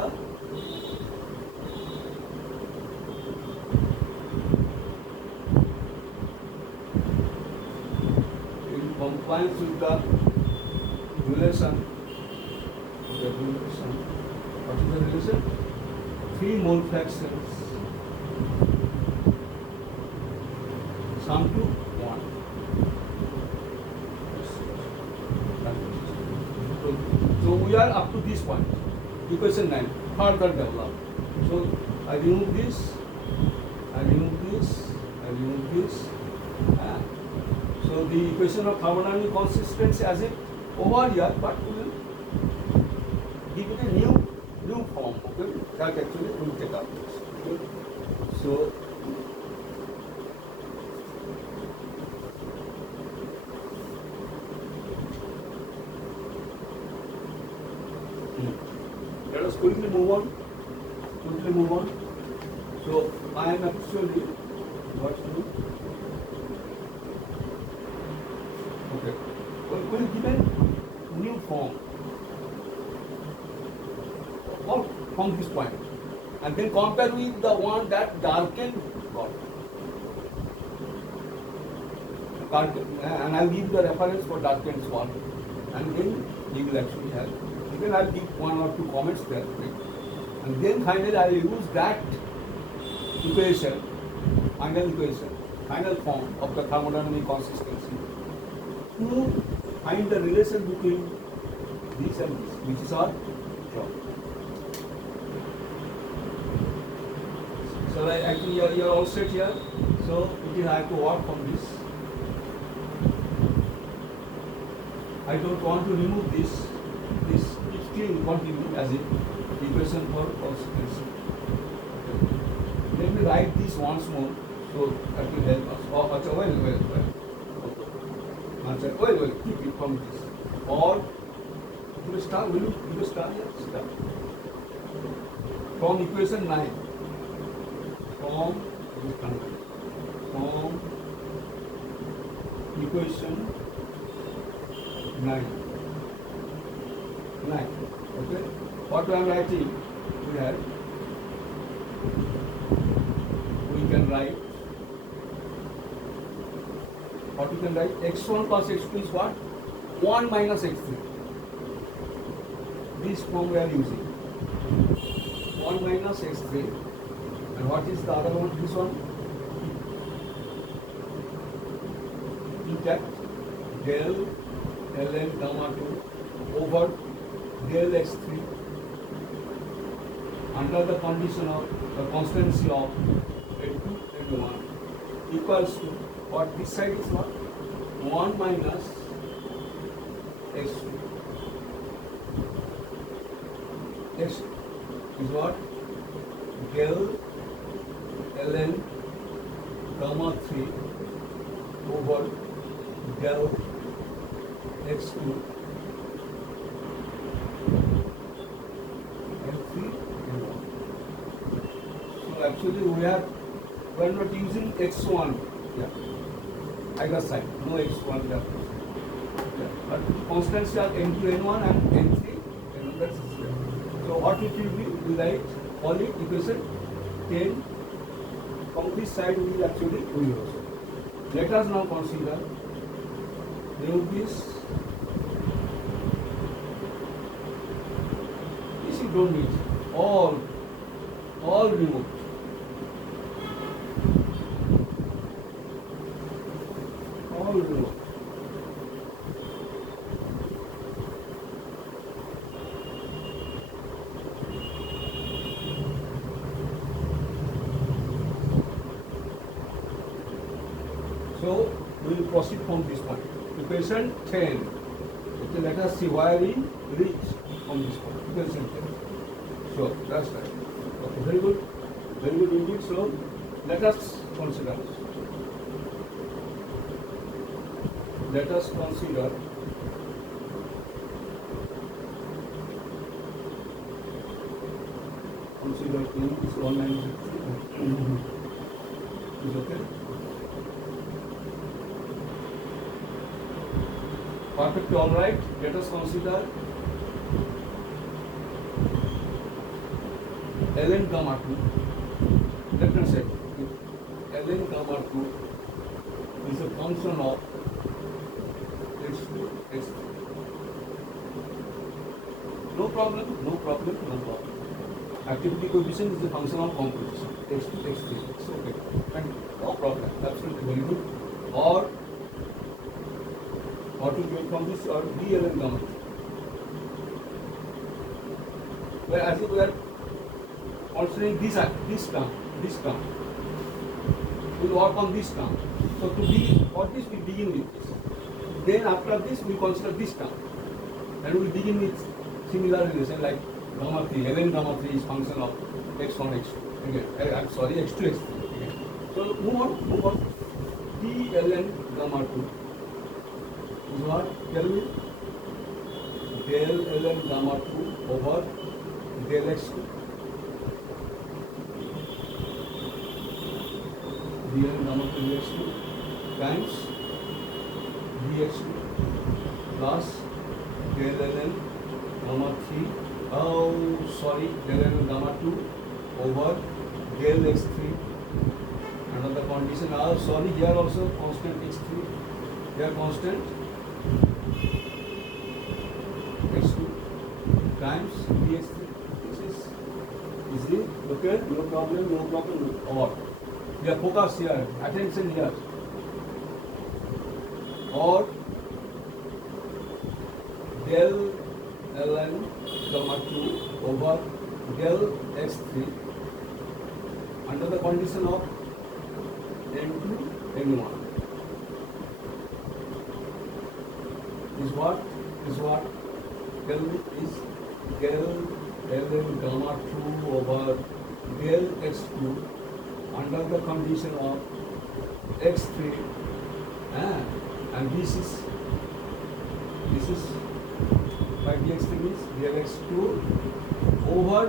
the relation. What is the relation? 3 mole fractions sum to 1. So we are up to this point. Equation 9. Further develop. So I remove this. So the equation of thermodynamic consistency as it over here, but we will give it a new form. Okay? That actually will take up this. Okay? So let us quickly move on. So I am actually what to do? Okay. We will give a new form from this point, and then compare with the one that darkened got. And I'll give the reference for darkened one, and then you will actually have. Then I'll give 1 or 2 comments there, and then finally I will use that equation, final form of the thermodynamic consistency to find the relation between this and this, which is our job. So actually you are all set here. So it is I have to work from this. I don't want to remove this. This still continue as it equation for consistency. Let me write this once more, so that will help us. Well. Well, keep it from this. Or you will start, will you start here? Start. From equation 9. From equation equation 9. Okay. What I am writing here, we can write. What we can write? X1 plus x2 is what? 1 minus x3. This form we are using. 1 minus x3. And what is the other one? This one? Intact del ln gamma 2 over del x3 under the condition of the constancy of N2 N1 equals to what? This side is what? 1 minus x2. X is what? Del ln gamma 3 over del x2 L3 L1. So actually we are not using x1. Yeah. Either side. No x1 there. Yeah. But constants are n2 n1 and n3 n1. That's it. So what it will be? We write call it equation 10. From this side we will actually use. Let us now consider remove this. This you don't need. All removed. All removed. So we will proceed from this point. Equation 10. Okay, let us see where we reach from this point. Equation 10. Sure, that's right. Okay, very good. Very good indeed. So let us consider. Let us consider this 193. Is okay? Perfect, all right. Let us consider ln gamma 2. Let us say ln gamma 2 is a function of x2, x3. No problem. Activity coefficient is a function of composition. x2, x3. It's okay. And no problem. Absolutely very good. Or what to get from this or d ln gamma 2. Well, as if we are considering this term, we will work on this term. So to be for this we begin with this. Then after this we consider this term, and we begin with similar relation like gamma 3. Ln gamma 3 is function of x1, x2. Again, I'm sorry, x2, x3. Again. So move on. D ln gamma 2 is what? Tell me. Del ln gamma 2 over del x2. dl gamma 2 dx2 times dx2 plus del ln gamma 3 del ln gamma 2 over del x3. Another condition, here also constant x3, here constant x2 times dx3. This is easy. Okay, no problem. Or we are focused here, attention here. Or del ln gamma 2 over del x3 under the condition of n2 n1 is what del is del ln gamma 2 over del x2 under the condition of x3 and this is by dx3 means del x2 over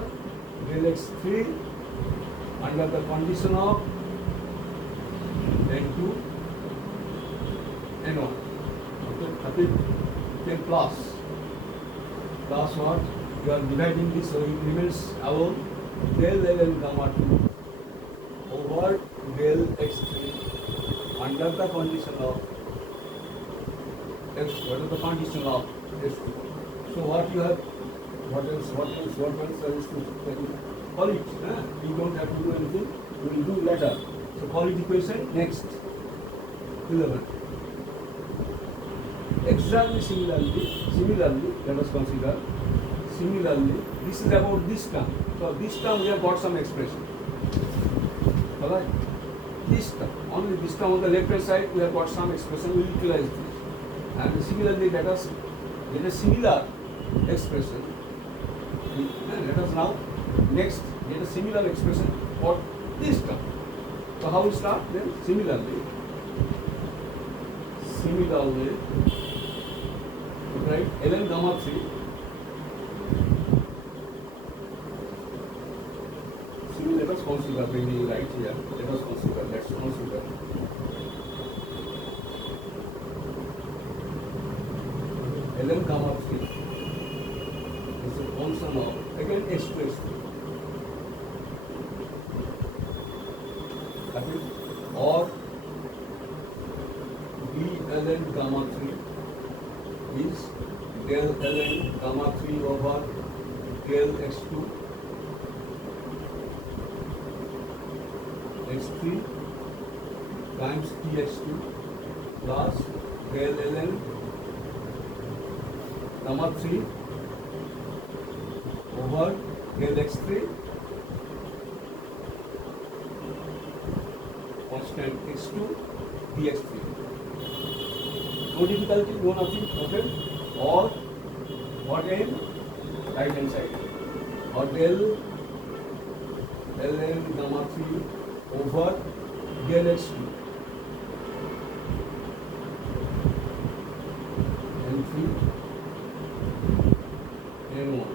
del x3 under the condition of n2 N1. Okay, then plus what? You are dividing this, so it remains above del ln gamma 2 over del x3 under the condition of x. What is the condition of x2? So what you have? What else? There is to call it. You don't have to do anything. We will do later. So call it equation next 11. Exactly similarly, let us consider. Similarly, this is about this term. So this term we have got some expression. Alright? This term, only this term on the left hand side we have got some expression. We will utilize this. And similarly, let us get a similar expression. Let us now next get a similar expression for this term. So how we start then? Similarly, right? ln gamma 3. Let us consider when we write here. Let's consider ln gamma 3 is a function of again x2 or d ln gamma 3 is del ln gamma 3 over del x2 x3 times dx2 plus del ln gamma 3 over del x3 constant x2 dx3. No difficulty, no nothing, okay? Or what in right hand side? Or del ln gamma 3 over del x2 and 3 and 1.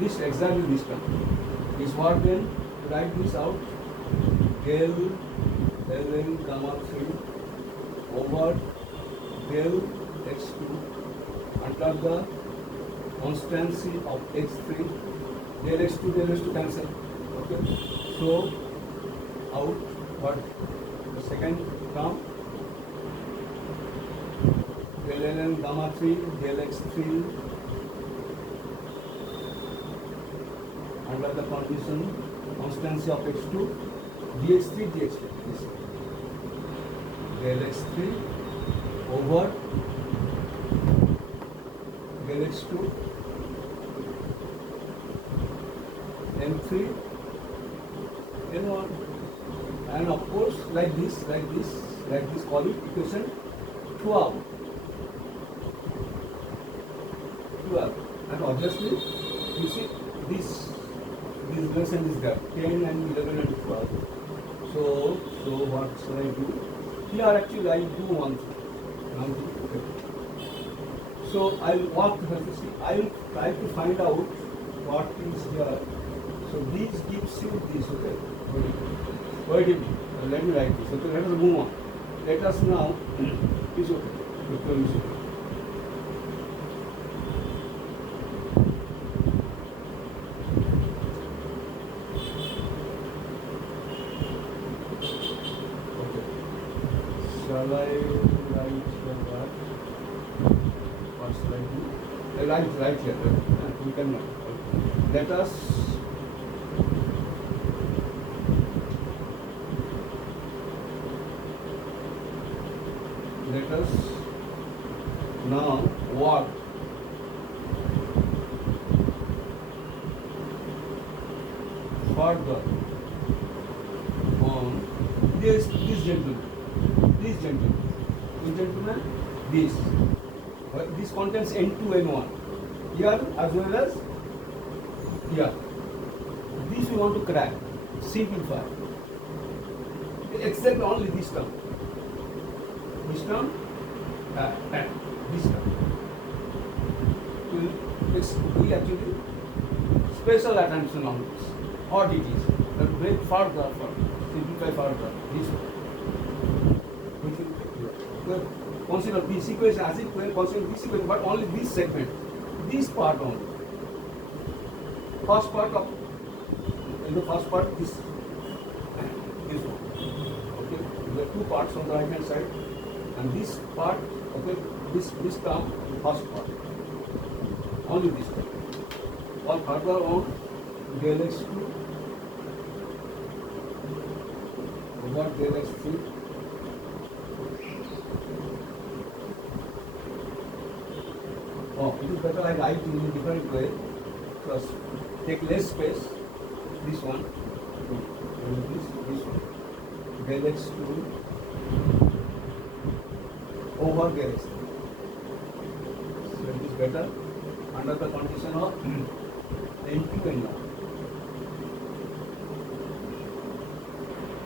This exactly this term is what then write this out del ln gamma 3 over del x2 under the constancy of x3 del x2 cancel. Okay, so out what the second term del ln gamma 3 del x3 under the condition constancy of x2 dx3 this del x3 over del x2 m3 n1, and of course like this call it equation 12, and obviously you see this relation is there 10 and 11 and 12. So what should I do? Here actually I do one thing. So I'll walk to see. I'll try to find out what is here. So this gives you this, okay? Wait a minute. Let me write this. Okay, let us move on. Let us now is okay. Shall I write here that? What shall I do? Write here. We can write. Let us now work further on this gentleman. This contains n2 n1 here as well as here. This we want to crack, simplify. Exactly only this term. This term. We actually special attention on this. What it is. But break further, simplify further. This one. well, consider this equation as it well, consider this equation, but only this segment, this part only. First part of, in the first part, this one. Okay, there are two parts on the right hand side, and this part, okay, this term, the first part, only this term. Or further on, del x2 over del x3. Oh, it is better I write in a different way, because take less space. This one, this one, del x2 over del x3. So it is better under the condition of N2 and N1.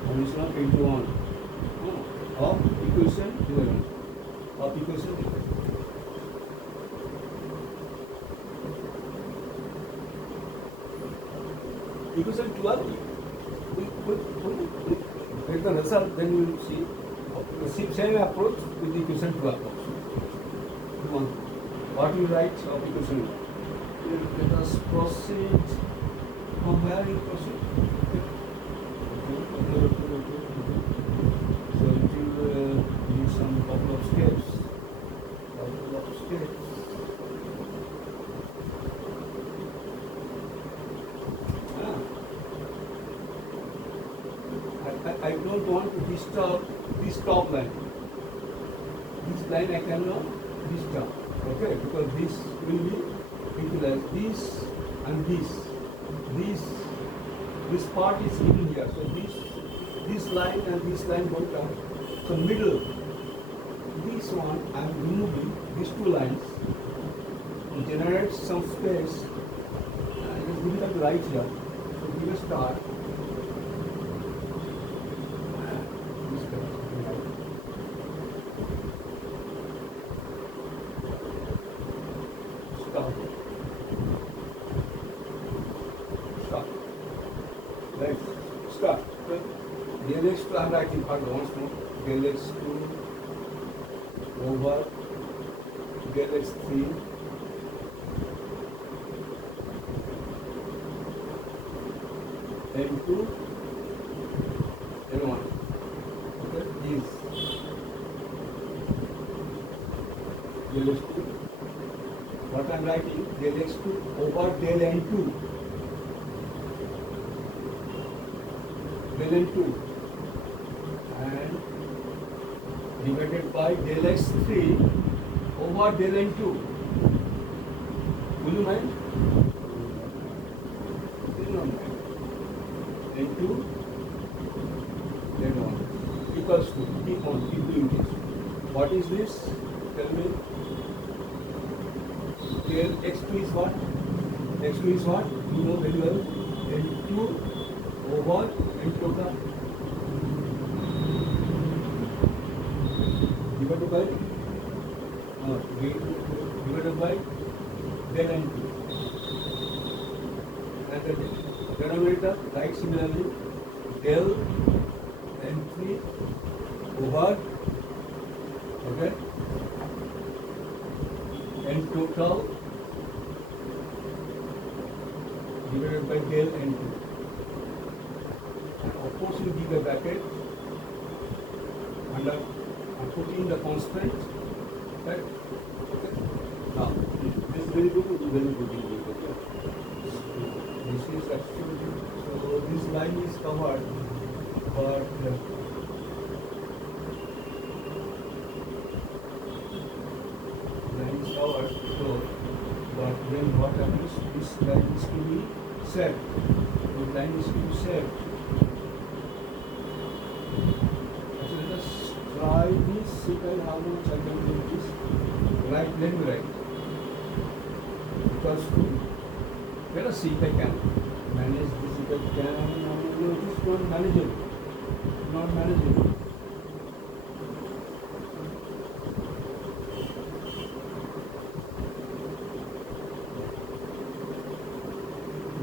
Condition of N2 on of equation 11 of equation 11. Equation 12, we get the result, then we will see the same approach with the equation 12 also. What we write of equation 1? Let us proceed. From where we proceed? So it will need some couple of steps. I don't want to disturb this top line. This line I cannot disturb. Okay, because this will be utilized. This and this part is given here. So this line and this line both are. So middle, this one I am removing these two lines to generate some space. I just give it up right here. So give a start. Let's start. Del x2 I am writing for once more. Del x2 over del x3 N2 N1. Okay, is del x2. What I am writing? Del x2 over del N2. Del N2 and divided by del x3 over del N2. Will you mind? Will not mind. N2 N1 equals to, keep doing this. What is this? Tell me. Del x2 is what? x2 is what? You know very well. N2 over N total divided by del N2, and the denominator write similarly del N3 over, okay, N total divided by del N2. Of course, you give a bracket and putting the constant. Right? Okay. Now, this is very good. Okay. This is actually, so this line is covered, but line is covered. So, but then what happens? This line is to be set. This line is to be set. Try this, see how much I can do this. Right, let me write. Because let us see if I can manage this. If I can, no, it is not manageable. Not manageable.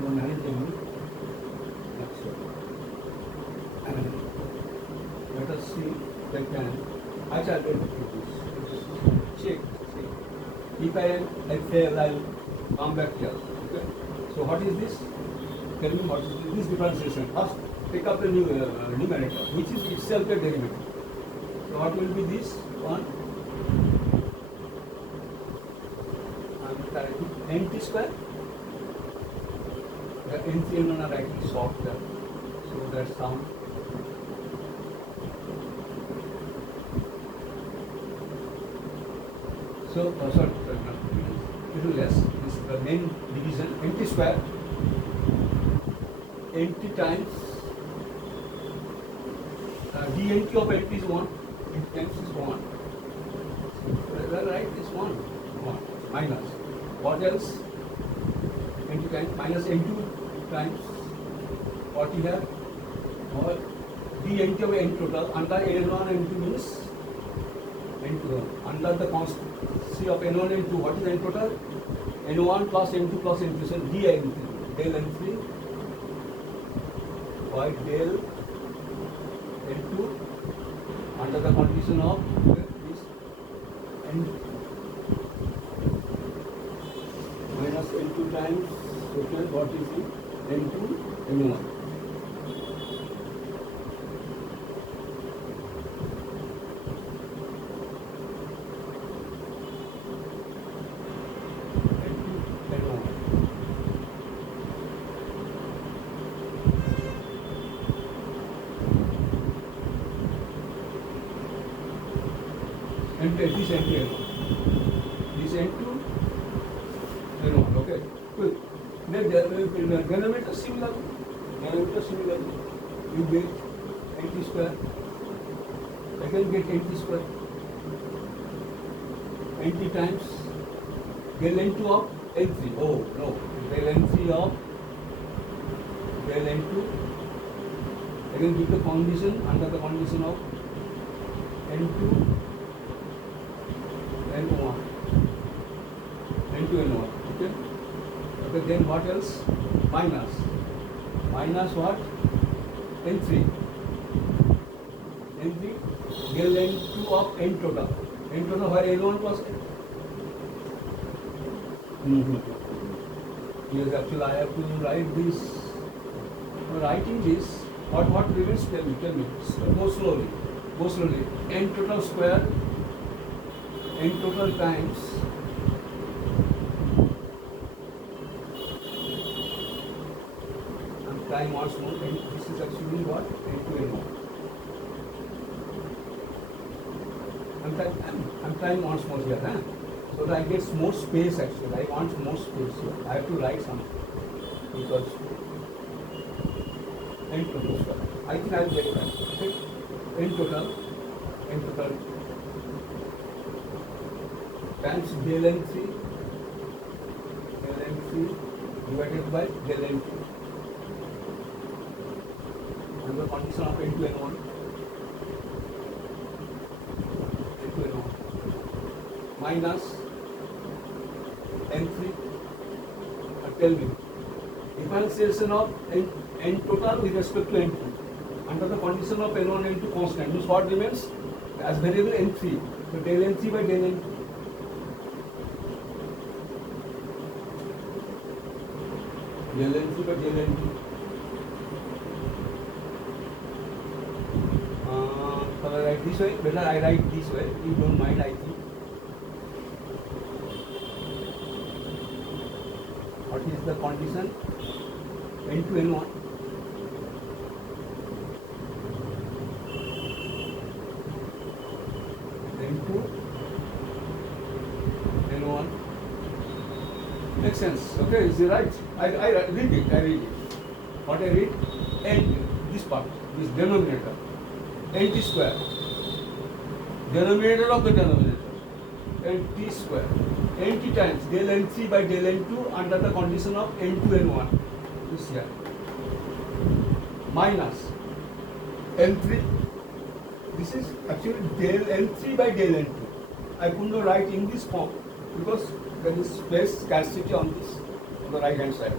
Not manageable. Let us see if I can. I acha, check. If I fail, I'll come back here. Okay. So what is this? Tell me what is this differentiation. First, take up the numerator, which is itself a derivative. So what will be this one? Nt square. The nt and are actually soft there. So that's sound. So sorry, little less. This is the main division. Nt square. Nt times dnt of nt is 1. Nt times is 1. Well, right, it's 1. Minus. What else? Nt times minus n2 times what you have? Or dnt of n total under n1 and n2 means n2. Under the constancy of n1 and n2, what is n total? n1 plus n2 plus n3. So dnt del n3 by del n2 under the condition of this n minus n2 times total what is it? n2 n1. And this N2, this N2, N1, okay, good. Then denominator similar, you get Nt square, again get Nt square, Nt times del N2 of N3, oh no, del N3 of del N2, again give the condition, under the condition of N2, N1, N2, N1, okay? Okay, then what else? Minus what? N3. N3, del N2 of N total. N total where N1 plus N. Yes, actually I have to write this. Writing this, what remains? Tell me. Go slowly. N total square. N total times and time once more, and this is actually what? N2 N1. I'm trying once more here, huh? So that I get more space actually. I want more space here. I have to write something because N total square. I think I'll get that. Okay? N total times del N3 divided by del N2 and the condition of N2 N1 minus N3. Tell me, differentiation of N total with respect to N2 under the condition of N1 N2 constant means what remains as variable N3. So del N3 by del N2. Del N3 by del N2. Shall I write this way? Better I write this way. You don't mind, I think. What is the condition? N2 N1. N2 N1. Makes sense. Okay, is it right? I read it. What I read? N, this part, this denominator. Nt square. Denominator of the denominator. Nt square. Nt times del N3 by del N2 under the condition of N2 N1. This here. Minus N3. This is actually del N3 by del N2. I could not write in this form because there is space scarcity on this, on the right hand side.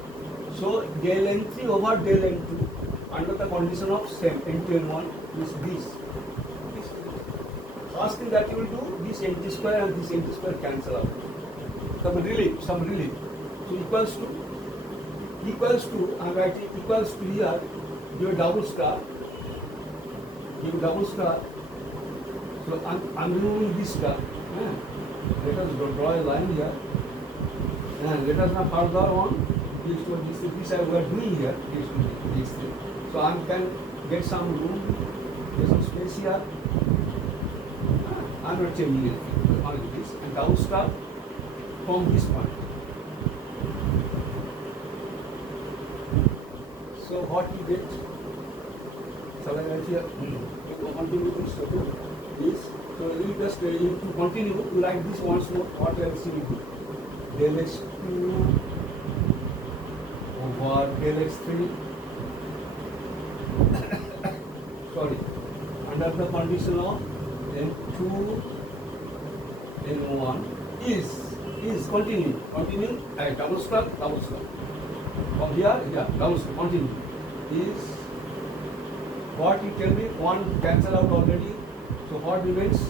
So del N3 over del N2 under the condition of same N2 N1 is this. first thing that you will do, this empty square and this empty square cancel out. Some relief. So equals to, I am writing equals to here, give a double star. So I'm removing this star. Let us draw a line here. And let us now further on, this we are doing here, this thing. So I can get some room, get some space here. I'm not changing it. Only this and down star from this point. So what we get? Shall I write here? Continue this. This. So you just to continue, you write this once more. What else you do? Del x2 over del x3. Sorry. Under the condition of n2 n1 is continue double star from here double star continue is what you tell me. One cancel out already, so what remains?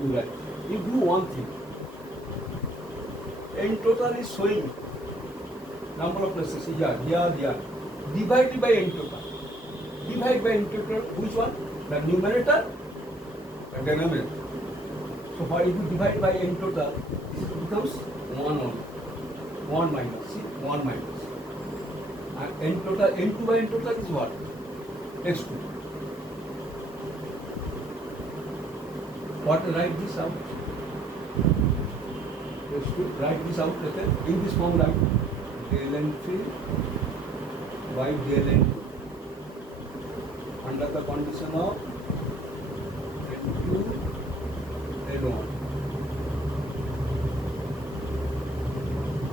You write. You do one thing. N total is showing number of places here. Divided by n total. Divide by n total, which one? The numerator and denominator. So what if you divide by n total, this becomes 1 only. 1 minus. See, 1 minus. And n total, n2 by n total is what? x2. What write this out? x2, write this out in this form, like del n3 by del n2. Under the condition of n2 n1.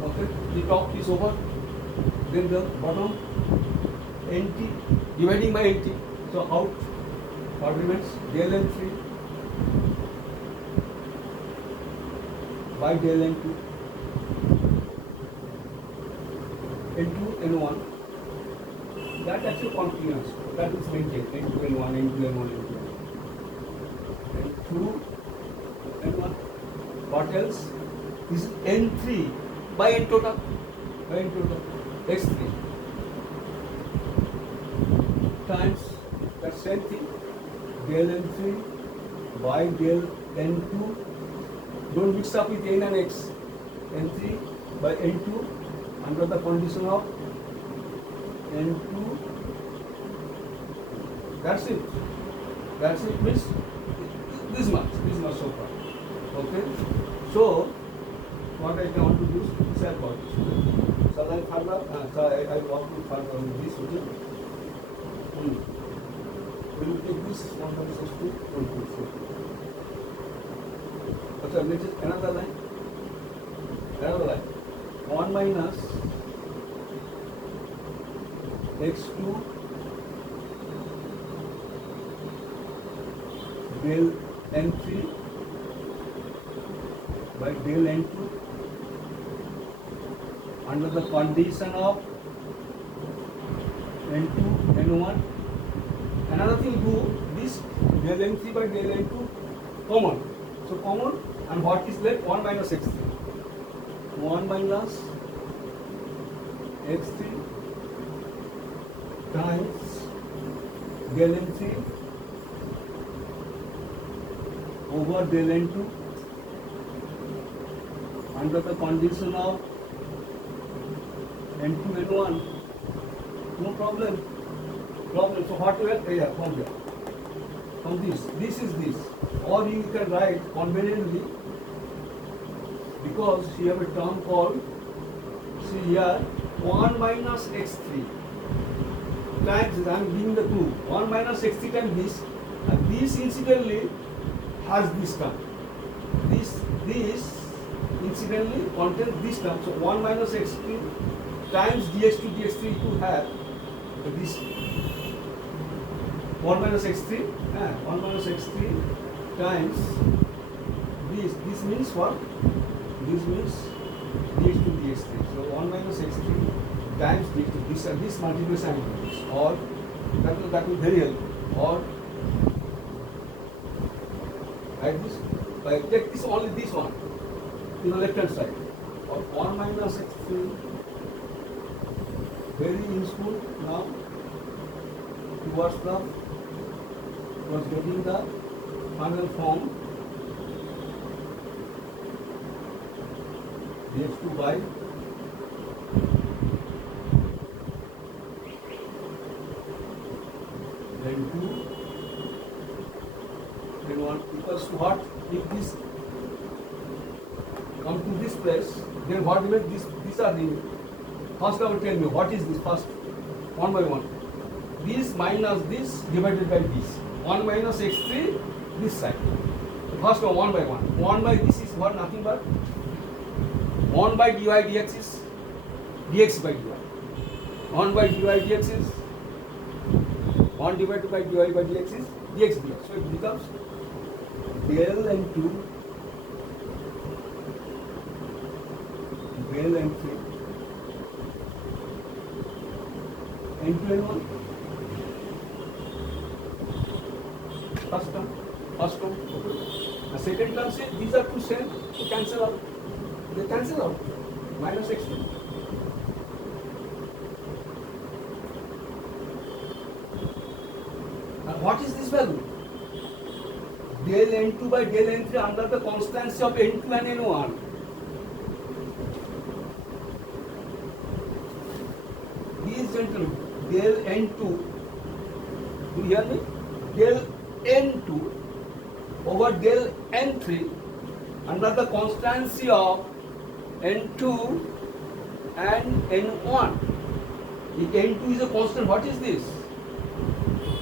Okay, the top is over. Then the bottom nt dividing by nt. So out what remains? Del n3 by del n2 n2 n1. That actually continuous. That is maintained. n2 n1 n2 n1 n2 n1. What else? This is n3 by n total x3 times that same thing del n3 by del n2. Don't mix up with n and x. n3 by n2 under the condition of n2. That's it means this much so far. Okay, so what I want to do is set about this. Shall I further? I walk to further on this. Okay. Will you take this 1 minus x2? Okay, let's just another line. 1 minus x2 del n3 by del n2 under the condition of n2 n1. Another thing, do this del n3 by del n2 common. So common, and what is left? 1 minus x3. 1 minus x3 times del n3 over del n2 under the condition of n2 n1. No problem. So what we have here from here? From this is this. Or you can write conveniently, because you have a term called, see here, 1 minus x3 times, I am giving the clue, 1 minus x3 times this, and this incidentally has this term. This incidentally contains this term. So 1 minus x3 times dx2 dx3 to have this 1 minus x3 times this. This means what? This means dx2 dx3. So 1 minus x3 times dx2. This multiplication, or that will very helpful. Or Write this. Take this only this one in the left hand side. Or 1 minus x3. Very useful now. Towards getting the final form. dx2 by then 2 then 1 equals to what? If this come to this place, then what will these are the first I will tell me what is this first one by one. This minus this divided by this. 1 minus x3 this side. The first one by 1. 1 by this is what? Nothing but 1 by dy dx is dx by dy. 1 by dy dx is 1 divided by dy by dx is dx dx. So it becomes del n2 del n3 n2 n1 first term okay. The second term says these are two same to cancel out. They cancel out. Minus x2. And what is this value? Del n2 by del n3 under the constancy of n2 and n1. These gentlemen, del n2, do you hear me? Del n2 over del n3 under the constancy of n2 and n1. If n2 is a constant, what is this?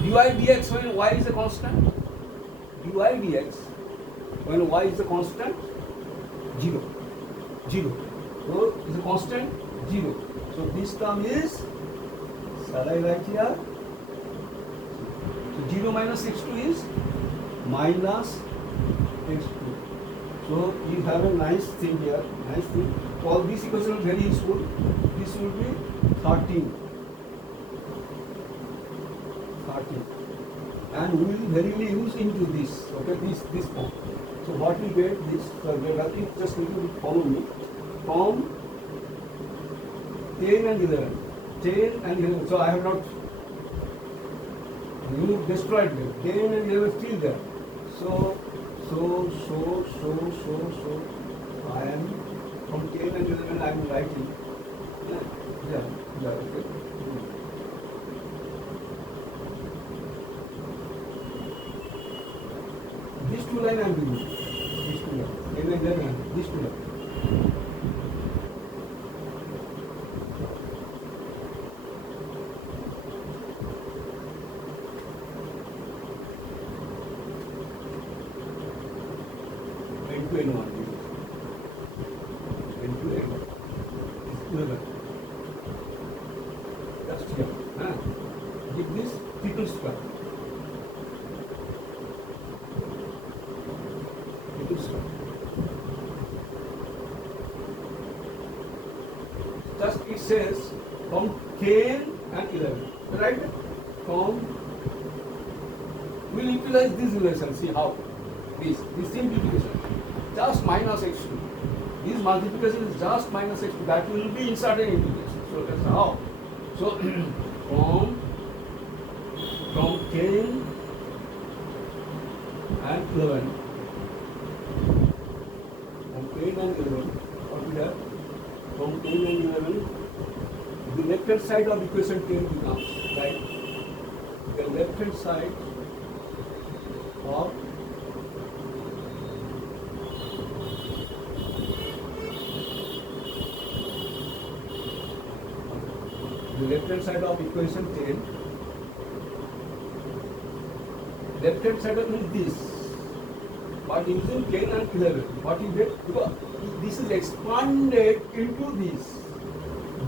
dy dx when y is a constant. dy dx when y is a constant, 0. 0. So is a constant, 0. So this term is, shall I write here? So 0 minus x2 is minus x2. So you have a nice thing here, nice thing. All these equations are very useful. This will be 13. And we will verily use into this, okay, this form. So what we get this, so nothing, just little bit follow me. From 10 and 11. 10 and 11. So I have not, you destroyed them. 10 and 11 still there. So I am from 10 and 11 I am writing. Yeah, okay. These two lines I am doing. These two lines. 10 and 11, these two lines. N2 N1. N2 N1. 11. Just here. Give this triple square. Just it says from 10 and 11, right? From, we will utilize this relation, see how, this simplification, just minus x2, this multiplication is just minus x2, that will be inserted into this, so that's how. So from 10 and 11, from 10 and 11, what we have? From 10 and 11, the left hand side of equation 10 becomes, right? The left hand side of equation 10, left hand side of this, but using 10 and 11, what you get? Because this is expanded into this.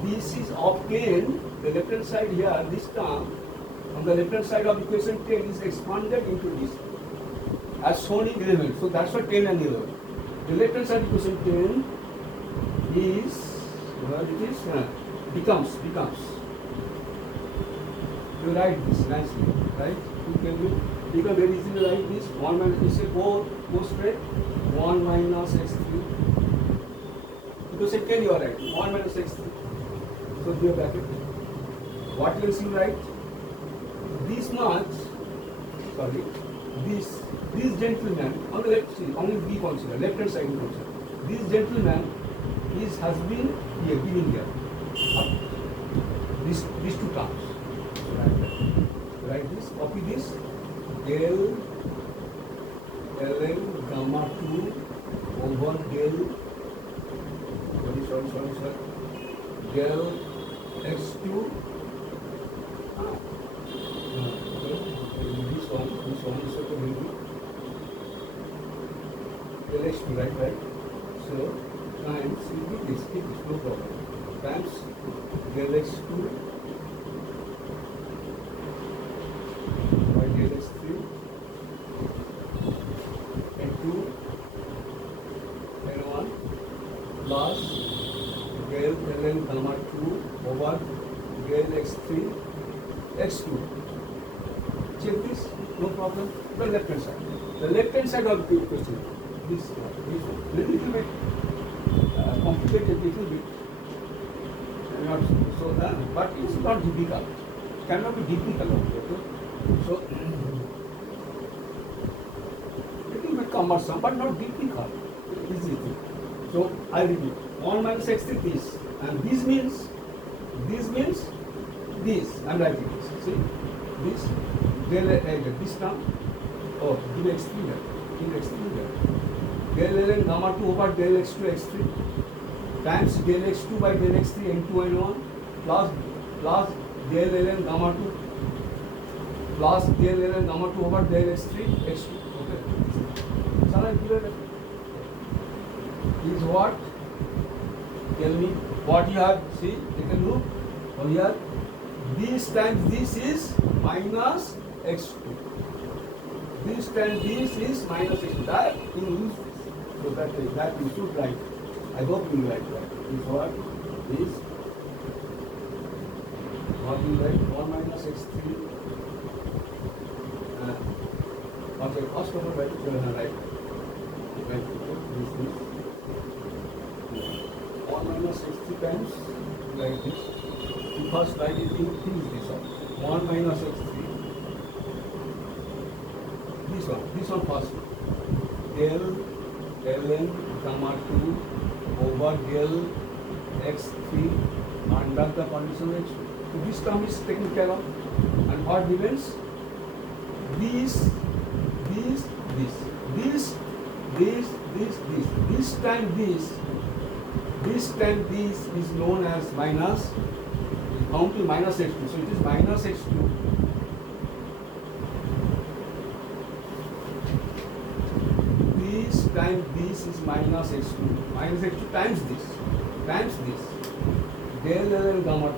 This is of 10, the left hand side here, this term, on the left hand side of equation 10 is expanded into this, as shown in 11. So that's why 10 and 11. The left hand side equation 10 is, what it is, becomes. You write this nicely, right? You can do You can very easily write this 1 minus, you say go straight, 1 minus x3. Because second you are right, 1 minus x3. So here bracket. What else you write? This much, sorry, this gentleman, on the left, see, only we consider, left hand side we consider. This gentleman has been here, given here. These two terms. So write this, copy this. Del ln gamma 2 over del sorry del x2 this one is okay maybe del x2 right so times this no problem times del x2 by del x3 and 2 and 1 plus del ln gamma 2 over del x3 x2. Check this, no problem. The left hand side. The left hand side of the question. This little bit complicated, little bit. Not so but it's not difficult. Cannot be difficult. Okay? So little bit cumbersome, but not difficult. Easy thing. So I repeat. 1 minus x3 this, and this means this. I'm writing this. See this del this term. Oh, del x3 here. Del x3 here. Del ln gamma 2 over del x2 x3 times del x2 by del x3 n2 n1 plus del ln gamma 2 plus del ln gamma 2 over del x3 x2. Okay. Shall I clear it? Is what? Tell me what you have. See, take a look. Oh, here, this times this is minus x2. This times this is minus x2. That you use this. So that you should write. I hope you write that. Is what is what you write 1 minus x3. Okay, first of all, write this. 1 minus x3 times like this. You first write it in this one. 1 minus x3. This one first. Del ln gamma 2 over del x3 under the condition x2. So this term is taken care of. And what remains? This time this is known as minus, bound to minus x2. So it is minus x2 this time this is minus x2 times this del ln gamma 2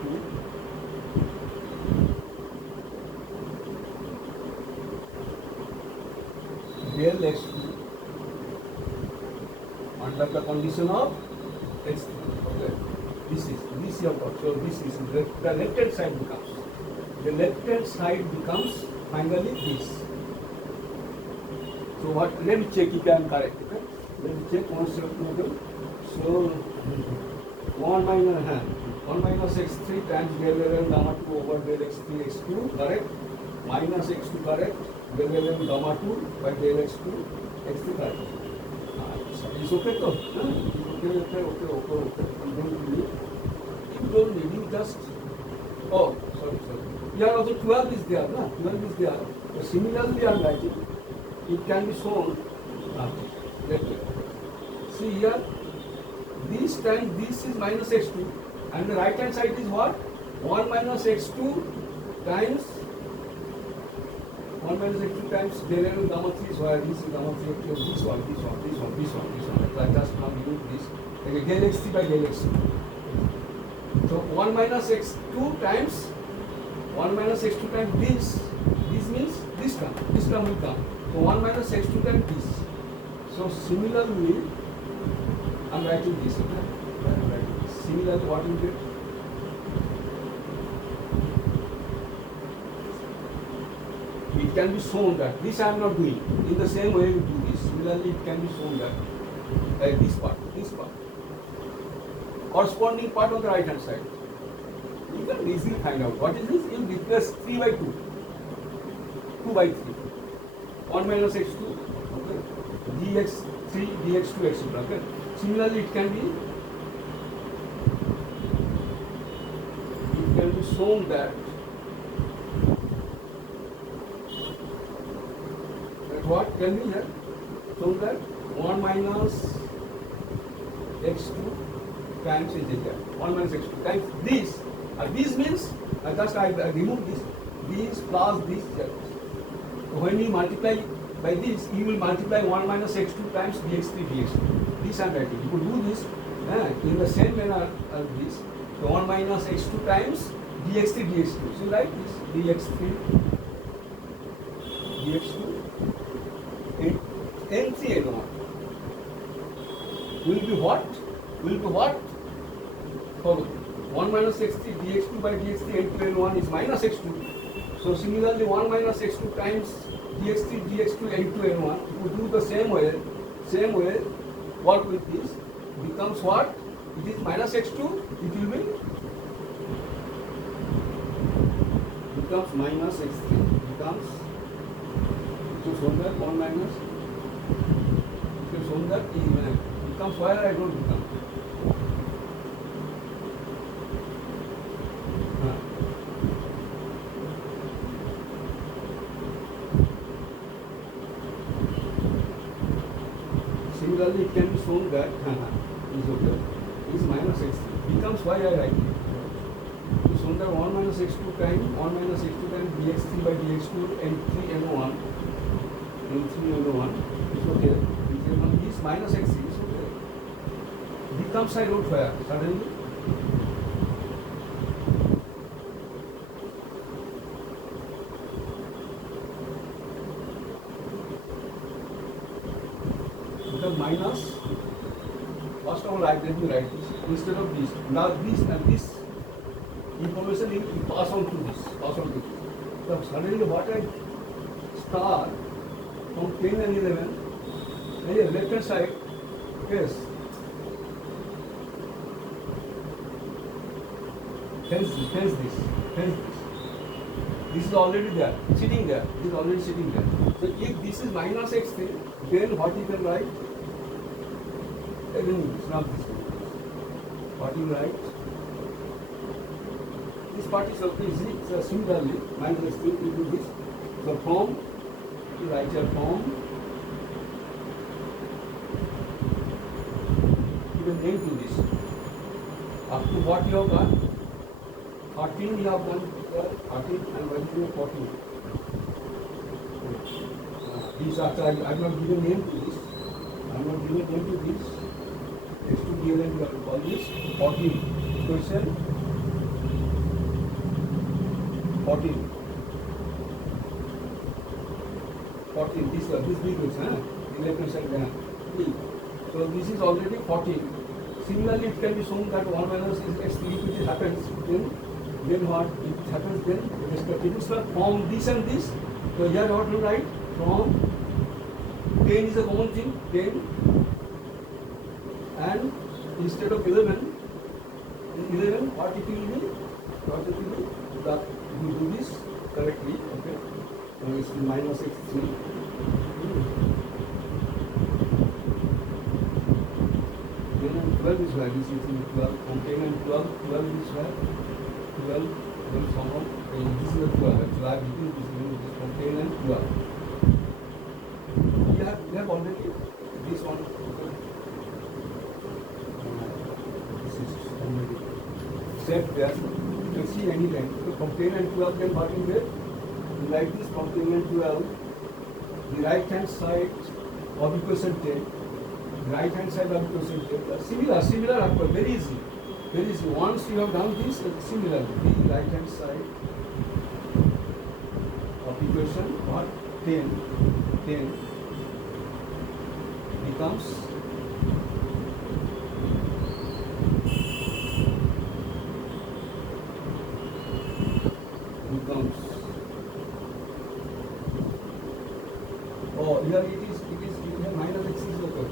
del x2 under the condition of x3. Okay. This is your part. So this is the left hand side becomes. The left hand side becomes finally this. So what? Let me check if I am correct. Okay. Let me check one second. So 1 minus x3 times del ln gamma 2 over del x3 x2 correct. Minus x2 correct. Del ln gamma 2 by del x2 x3 correct. It's okay though. Okay. You don't need. You just. Oh, sorry. Here also 12 is there, no? 12 is there. So similarly, I am writing. It can be shown. See here. This time this is minus x2, and the right hand side is what? 1 minus x2 times 1 minus x2 times del ln gamma 3 is where this is gamma 3 of this one. I just now use this. Okay, del x3 by del x2. So 1 minus x2 times 1 minus x2 times this means this term will come. So 1 minus x2 times this. So similarly, I am writing this. Similarly, what will get? it can be shown that this I am not doing. In the same way we do this. Similarly, it can be shown that this part, corresponding part on the right hand side. You can easily find out what is this. You replace 3 by 2, 2 by 3, 1 minus x2, okay, dx3, dx2, etc. Okay. Similarly, it can be shown that what can be here? Shown that 1 minus x2 times is equal 1 minus x2 times this. This means I remove this plus this. When you multiply by this, you will multiply 1 minus x2 times dx3 dx2. This I am writing. You could do this in the same manner as this. So 1 minus x2 times dx3 dx2. So write this dx3 dx2 n3 n1 will be what? Follow. 1 minus x3 dx2 by dx3 n2 n1 is minus x2. So similarly 1 minus x2 times dx3 dx2 n2 n1, if we do the same way, work with this, becomes what? It is minus x2, it will be becomes minus x3, becomes, so shown that 1 minus, so shown that it becomes where I don't become. Similarly, it can be shown that is okay, is minus x3, becomes why I write it. So shown that 1 minus x2 times dx3 by dx2 n3 n1 is okay. This minus x3 is okay. Becomes I wrote where suddenly. Minus, first of all, let me write this instead of this. Now this and this information will pass on to this. So suddenly what I start from 10 and 11, left hand side, yes, hence this. This is already there, sitting there. So if this is minus x3, then what you can write? It's not this one. What you write? This part is okay, so similarly, minus x3, you do this. So from, you write your form, you can name to this. Up to what you have got? 13 you have done, 13 and what you have 14. These after I have not given name to this. X to given you have to call this 14. Question 14. This big question, electron. So this is already 14. Similarly, it can be shown that 1 minus x3, if it happens, then what? If it happens, then it is from this and this. So here what to write? From 10 is a common thing, 10, and instead of 11, what it will be? That we do this correctly, okay? Now it's minus x3. Then 12 is where this is 12. From 10 and 12 is where 12. Then somehow this is the 12. Actually, I have written this from 10 and 12. We have already this one. This is already set there. You can see any line. So from 10 and 12, then what you get? Like this from 10 and 12. The right hand side of equation 10. Right hand side of equation 10. Similar upward, very easy. Once you have done this, similarly, the right hand side of equation what? 10 becomes Similarly, it is minus x is okay.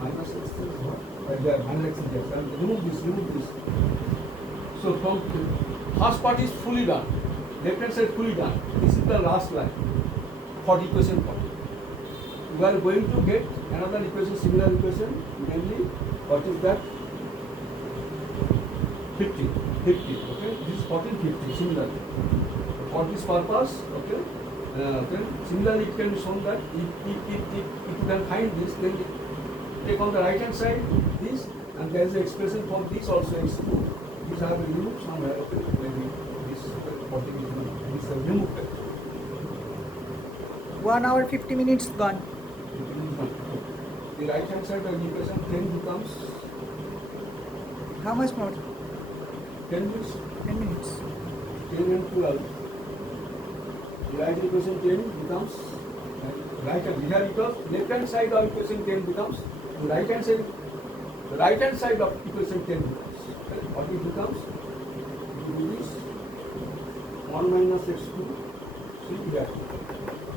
Minus x is what? Right there, minus x is there. And remove this. So from first part is fully done. Left hand side fully done. This is the last line for equation 40. We are going to get another equation, similar equation, mainly what is that? 50, okay? This is 14, 50, similarly. For this purpose, okay? Then similarly it can be shown that if you can find this, then take on the right hand side this, and there is an expression for this also is true. These have been removed somewhere, okay? Maybe this 40 is removed. 1 hour 50 minutes gone. The right hand side of the equation 10 becomes How much more? 10 minutes. 10 minutes. 10 and 12. The right equation 10 becomes right hand. Here because left hand side of equation 10 becomes the right hand side. The right hand side of equation 10 becomes. What it becomes? It will be 1 minus x2. See here.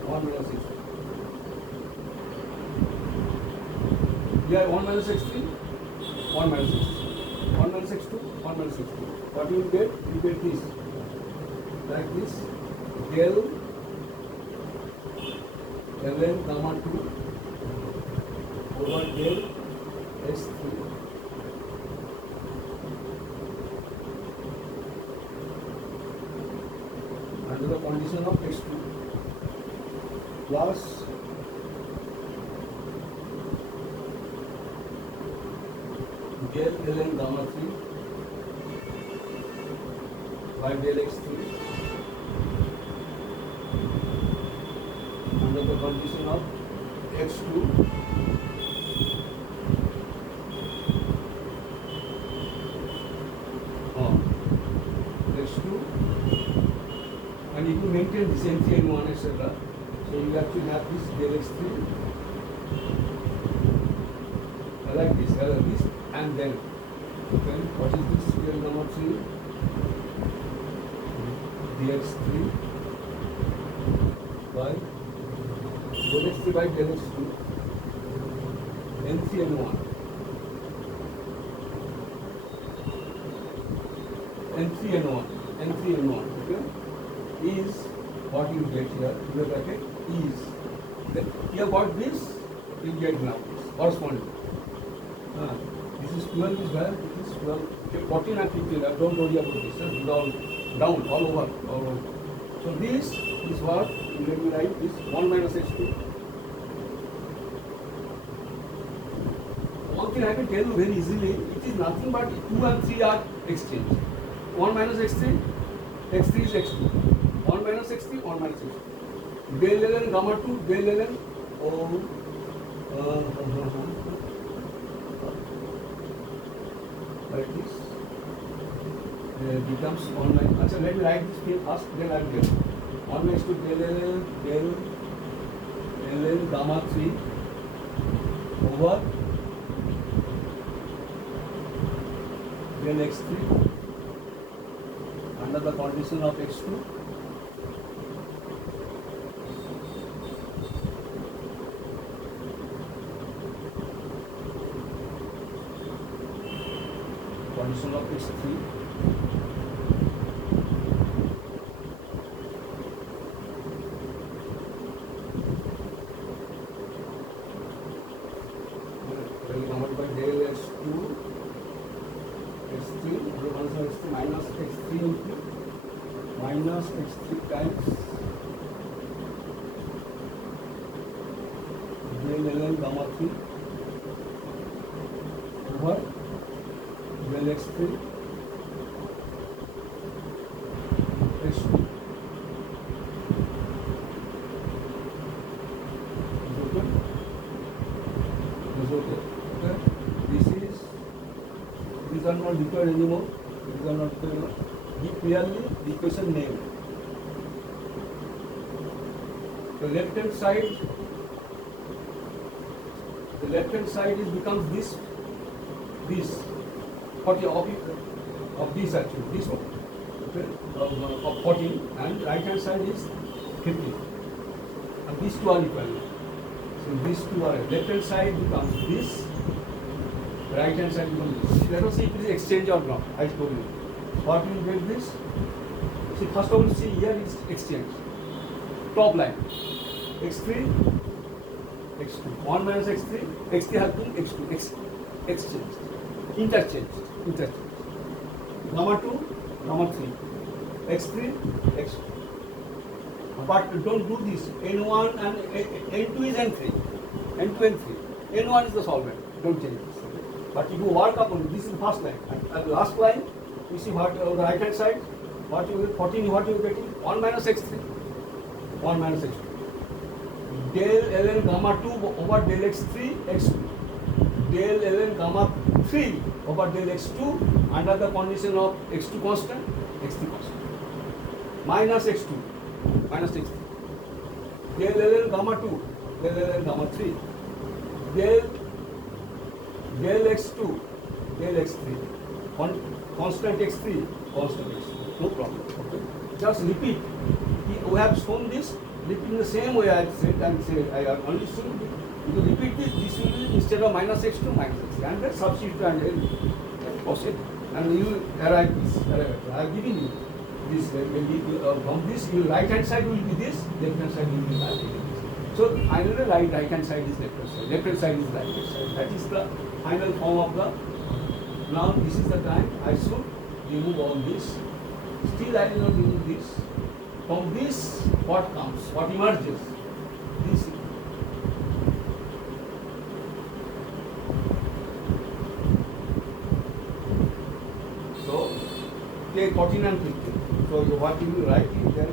1 minus x2. Here 1 minus x3. 1 minus x3. 1 minus x2. 1 minus x3. What you will get? You get this. Like this. Del ln gamma 2 over del s3 under the condition of x2 plus del ln gamma 3 by del x3 under the condition of x2 x2 and if you maintain this n3 n1 etc. So you actually have this del x3 like this and then okay, what is this del gamma 3 dx3 by del x3 by del x2 n3 n1 okay, is what you get here in the bracket is then here what this you get now corresponding this is 12 is where it is 12 14 and 15 don't worry about this it is all down all over. So this is what let me write this 1 minus x2. One thing I can tell you very easily, it is nothing but 2 and 3 are exchanged. 1 minus x3 is x2. 1 minus x3, 1 minus x2. Del ln gamma 2, del ln like this becomes 1 minus. Let me write this thing first, then I will get 1 minus 2 del ln gamma 3 over del x3 under the condition of x2 condition of x3 by del x2 x3 minus x3 into minus x3 times del ln gamma 3 over del x3 x2 is okay. These are not required anymore. Give clearly the equation name. The left hand side is becomes this 40 of this actually, this one, okay, of 14, and right hand side is 50, and these two are equal. So these two are left hand side becomes this, right hand side becomes this. Let us see if it is exchange or not. I told you. What will get this? See, first of all, see here is exchange. Top line x3, x2, 1 minus x3, x3 has been x2, exchange, interchange. Gamma 2, gamma 3, x3, x2. But don't do this. N1 and N2 is N3, N2 and 3. N1 is the solvent. Don't change this. But if you work upon this is the first line. And the last line, you see what the right hand side, what you get 14, what you are getting? 1 minus x3, 1 minus x2. Del ln gamma 2 over del x3, x2. Del ln gamma 3 over del x2 under the condition of x2 constant, x3 constant. Minus x2, minus x3. Del ln gamma 2, del ln gamma 3. Del x2, del x3. Constant x3, constant x2. No problem. Okay. Just repeat. We have shown this. Repeat in the same way I said and say I have only shown it. If you repeat this, this will be instead of minus x2, minus x3. And then substitute and proceed. And you will arrive this. I have given you this. From this, your right hand side will be this, left hand side will be that. So finally, right hand side is left hand side. Left hand side is right hand side. That is the final form of the. Now this is the time I should remove all this. Still I will not remove this. From this, what comes? What emerges? This. So take 14 and 15. So what you will write is then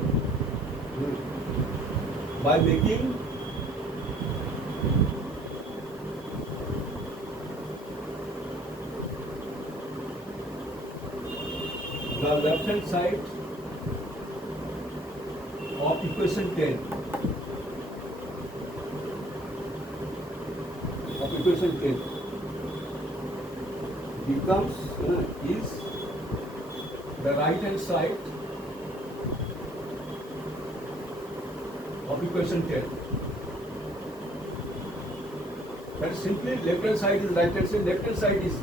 by making the left hand side of equation 10 becomes is the right hand side of equation 10. That is simply left hand side is right hand side, left hand side is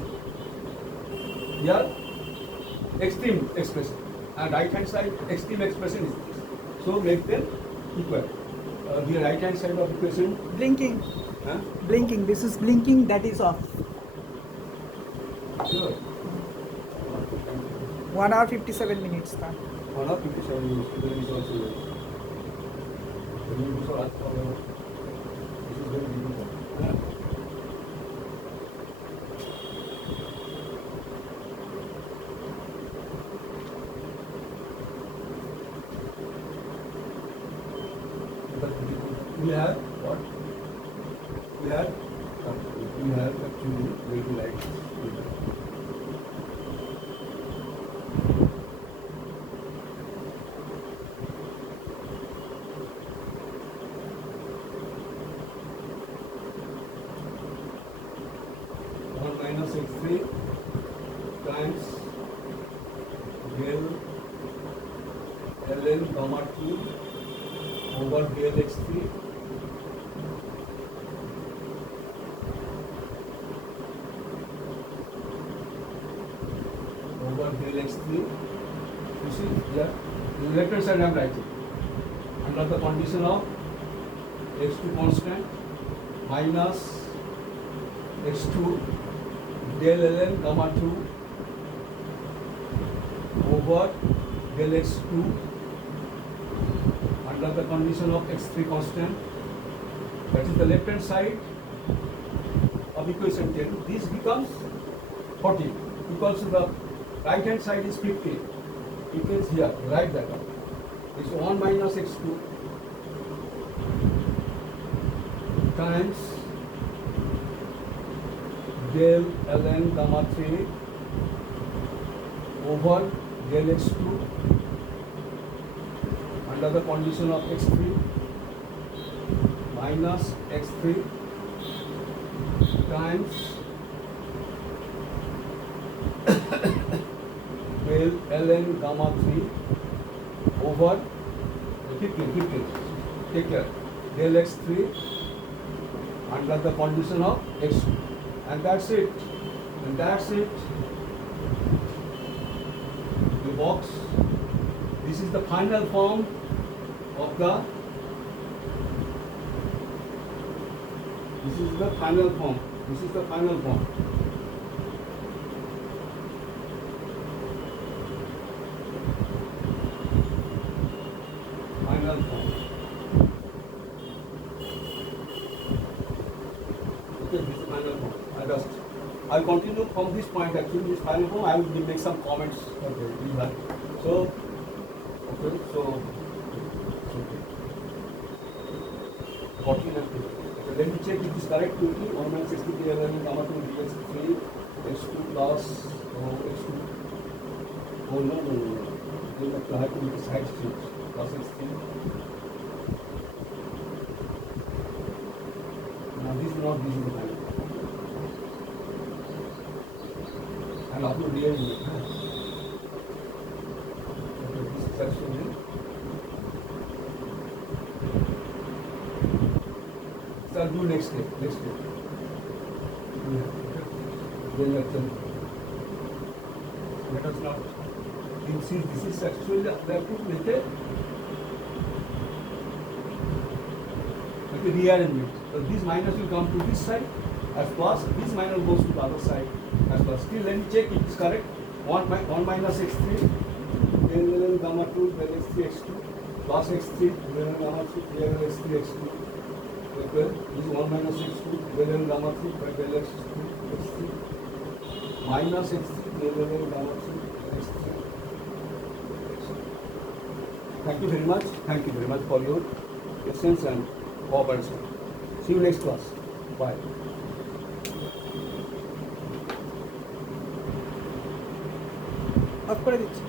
here extreme expression and right hand side extreme expression is this. So make them equal. The right hand side of equation Blinking. huh? Blinking. This is blinking, that is off. Sure. 1 hour 57 minutes. Tha. 1 hour 57 minutes. There is also this is very difficult. Huh? We have what? We have actually very light. Minus x3 times del ln gamma 2 over del x3 over del x3. You see here, the left hand side I am writing under the condition of x2 constant minus x2 del ln gamma 2 over del x2 under the condition of x3 constant. That is the left hand side of equation 10. This becomes 40 equals to the right hand side is 50. It is here, write that up. It's 1 minus x2 times del ln gamma 3 over del x2 under the condition of x3 minus x3 times del ln gamma 3 over 15, take care, del x3 under the condition of x2, and that's it. And that's it. The box. This is the final form of the. This is the final form. This is the final form. Final form. Okay, this is final form. I'll continue from this point. Actually, this final form, I will make some comments. Okay, so, okay, so, okay. 14 and 2. Okay, let me check if this correct quickly. 1 minus 63 11 gamma 2 dx3 x2 plus x2. Oh no. Then I have to make a side change. Plus x3. Now this is not visible. And upload here in it. Okay, this is actually. So I'll do next step. Then let us not. You see, this is actually the put method. Okay, rearrangement. So this minus will come to this side as plus. This minus goes to the other side as plus. Still, let me check if it is correct. 1 minus x3, then gamma 2, then x3 x2, plus x3, then gamma 3, then x3 x2. Okay, this is 1 minus x2, then gamma 3, then x3, minus x3, then gamma 3, x3. Thank you very much. Thank you very much for your patience and cooperation. See you next class. Bye. Of করে দিচ্ছি।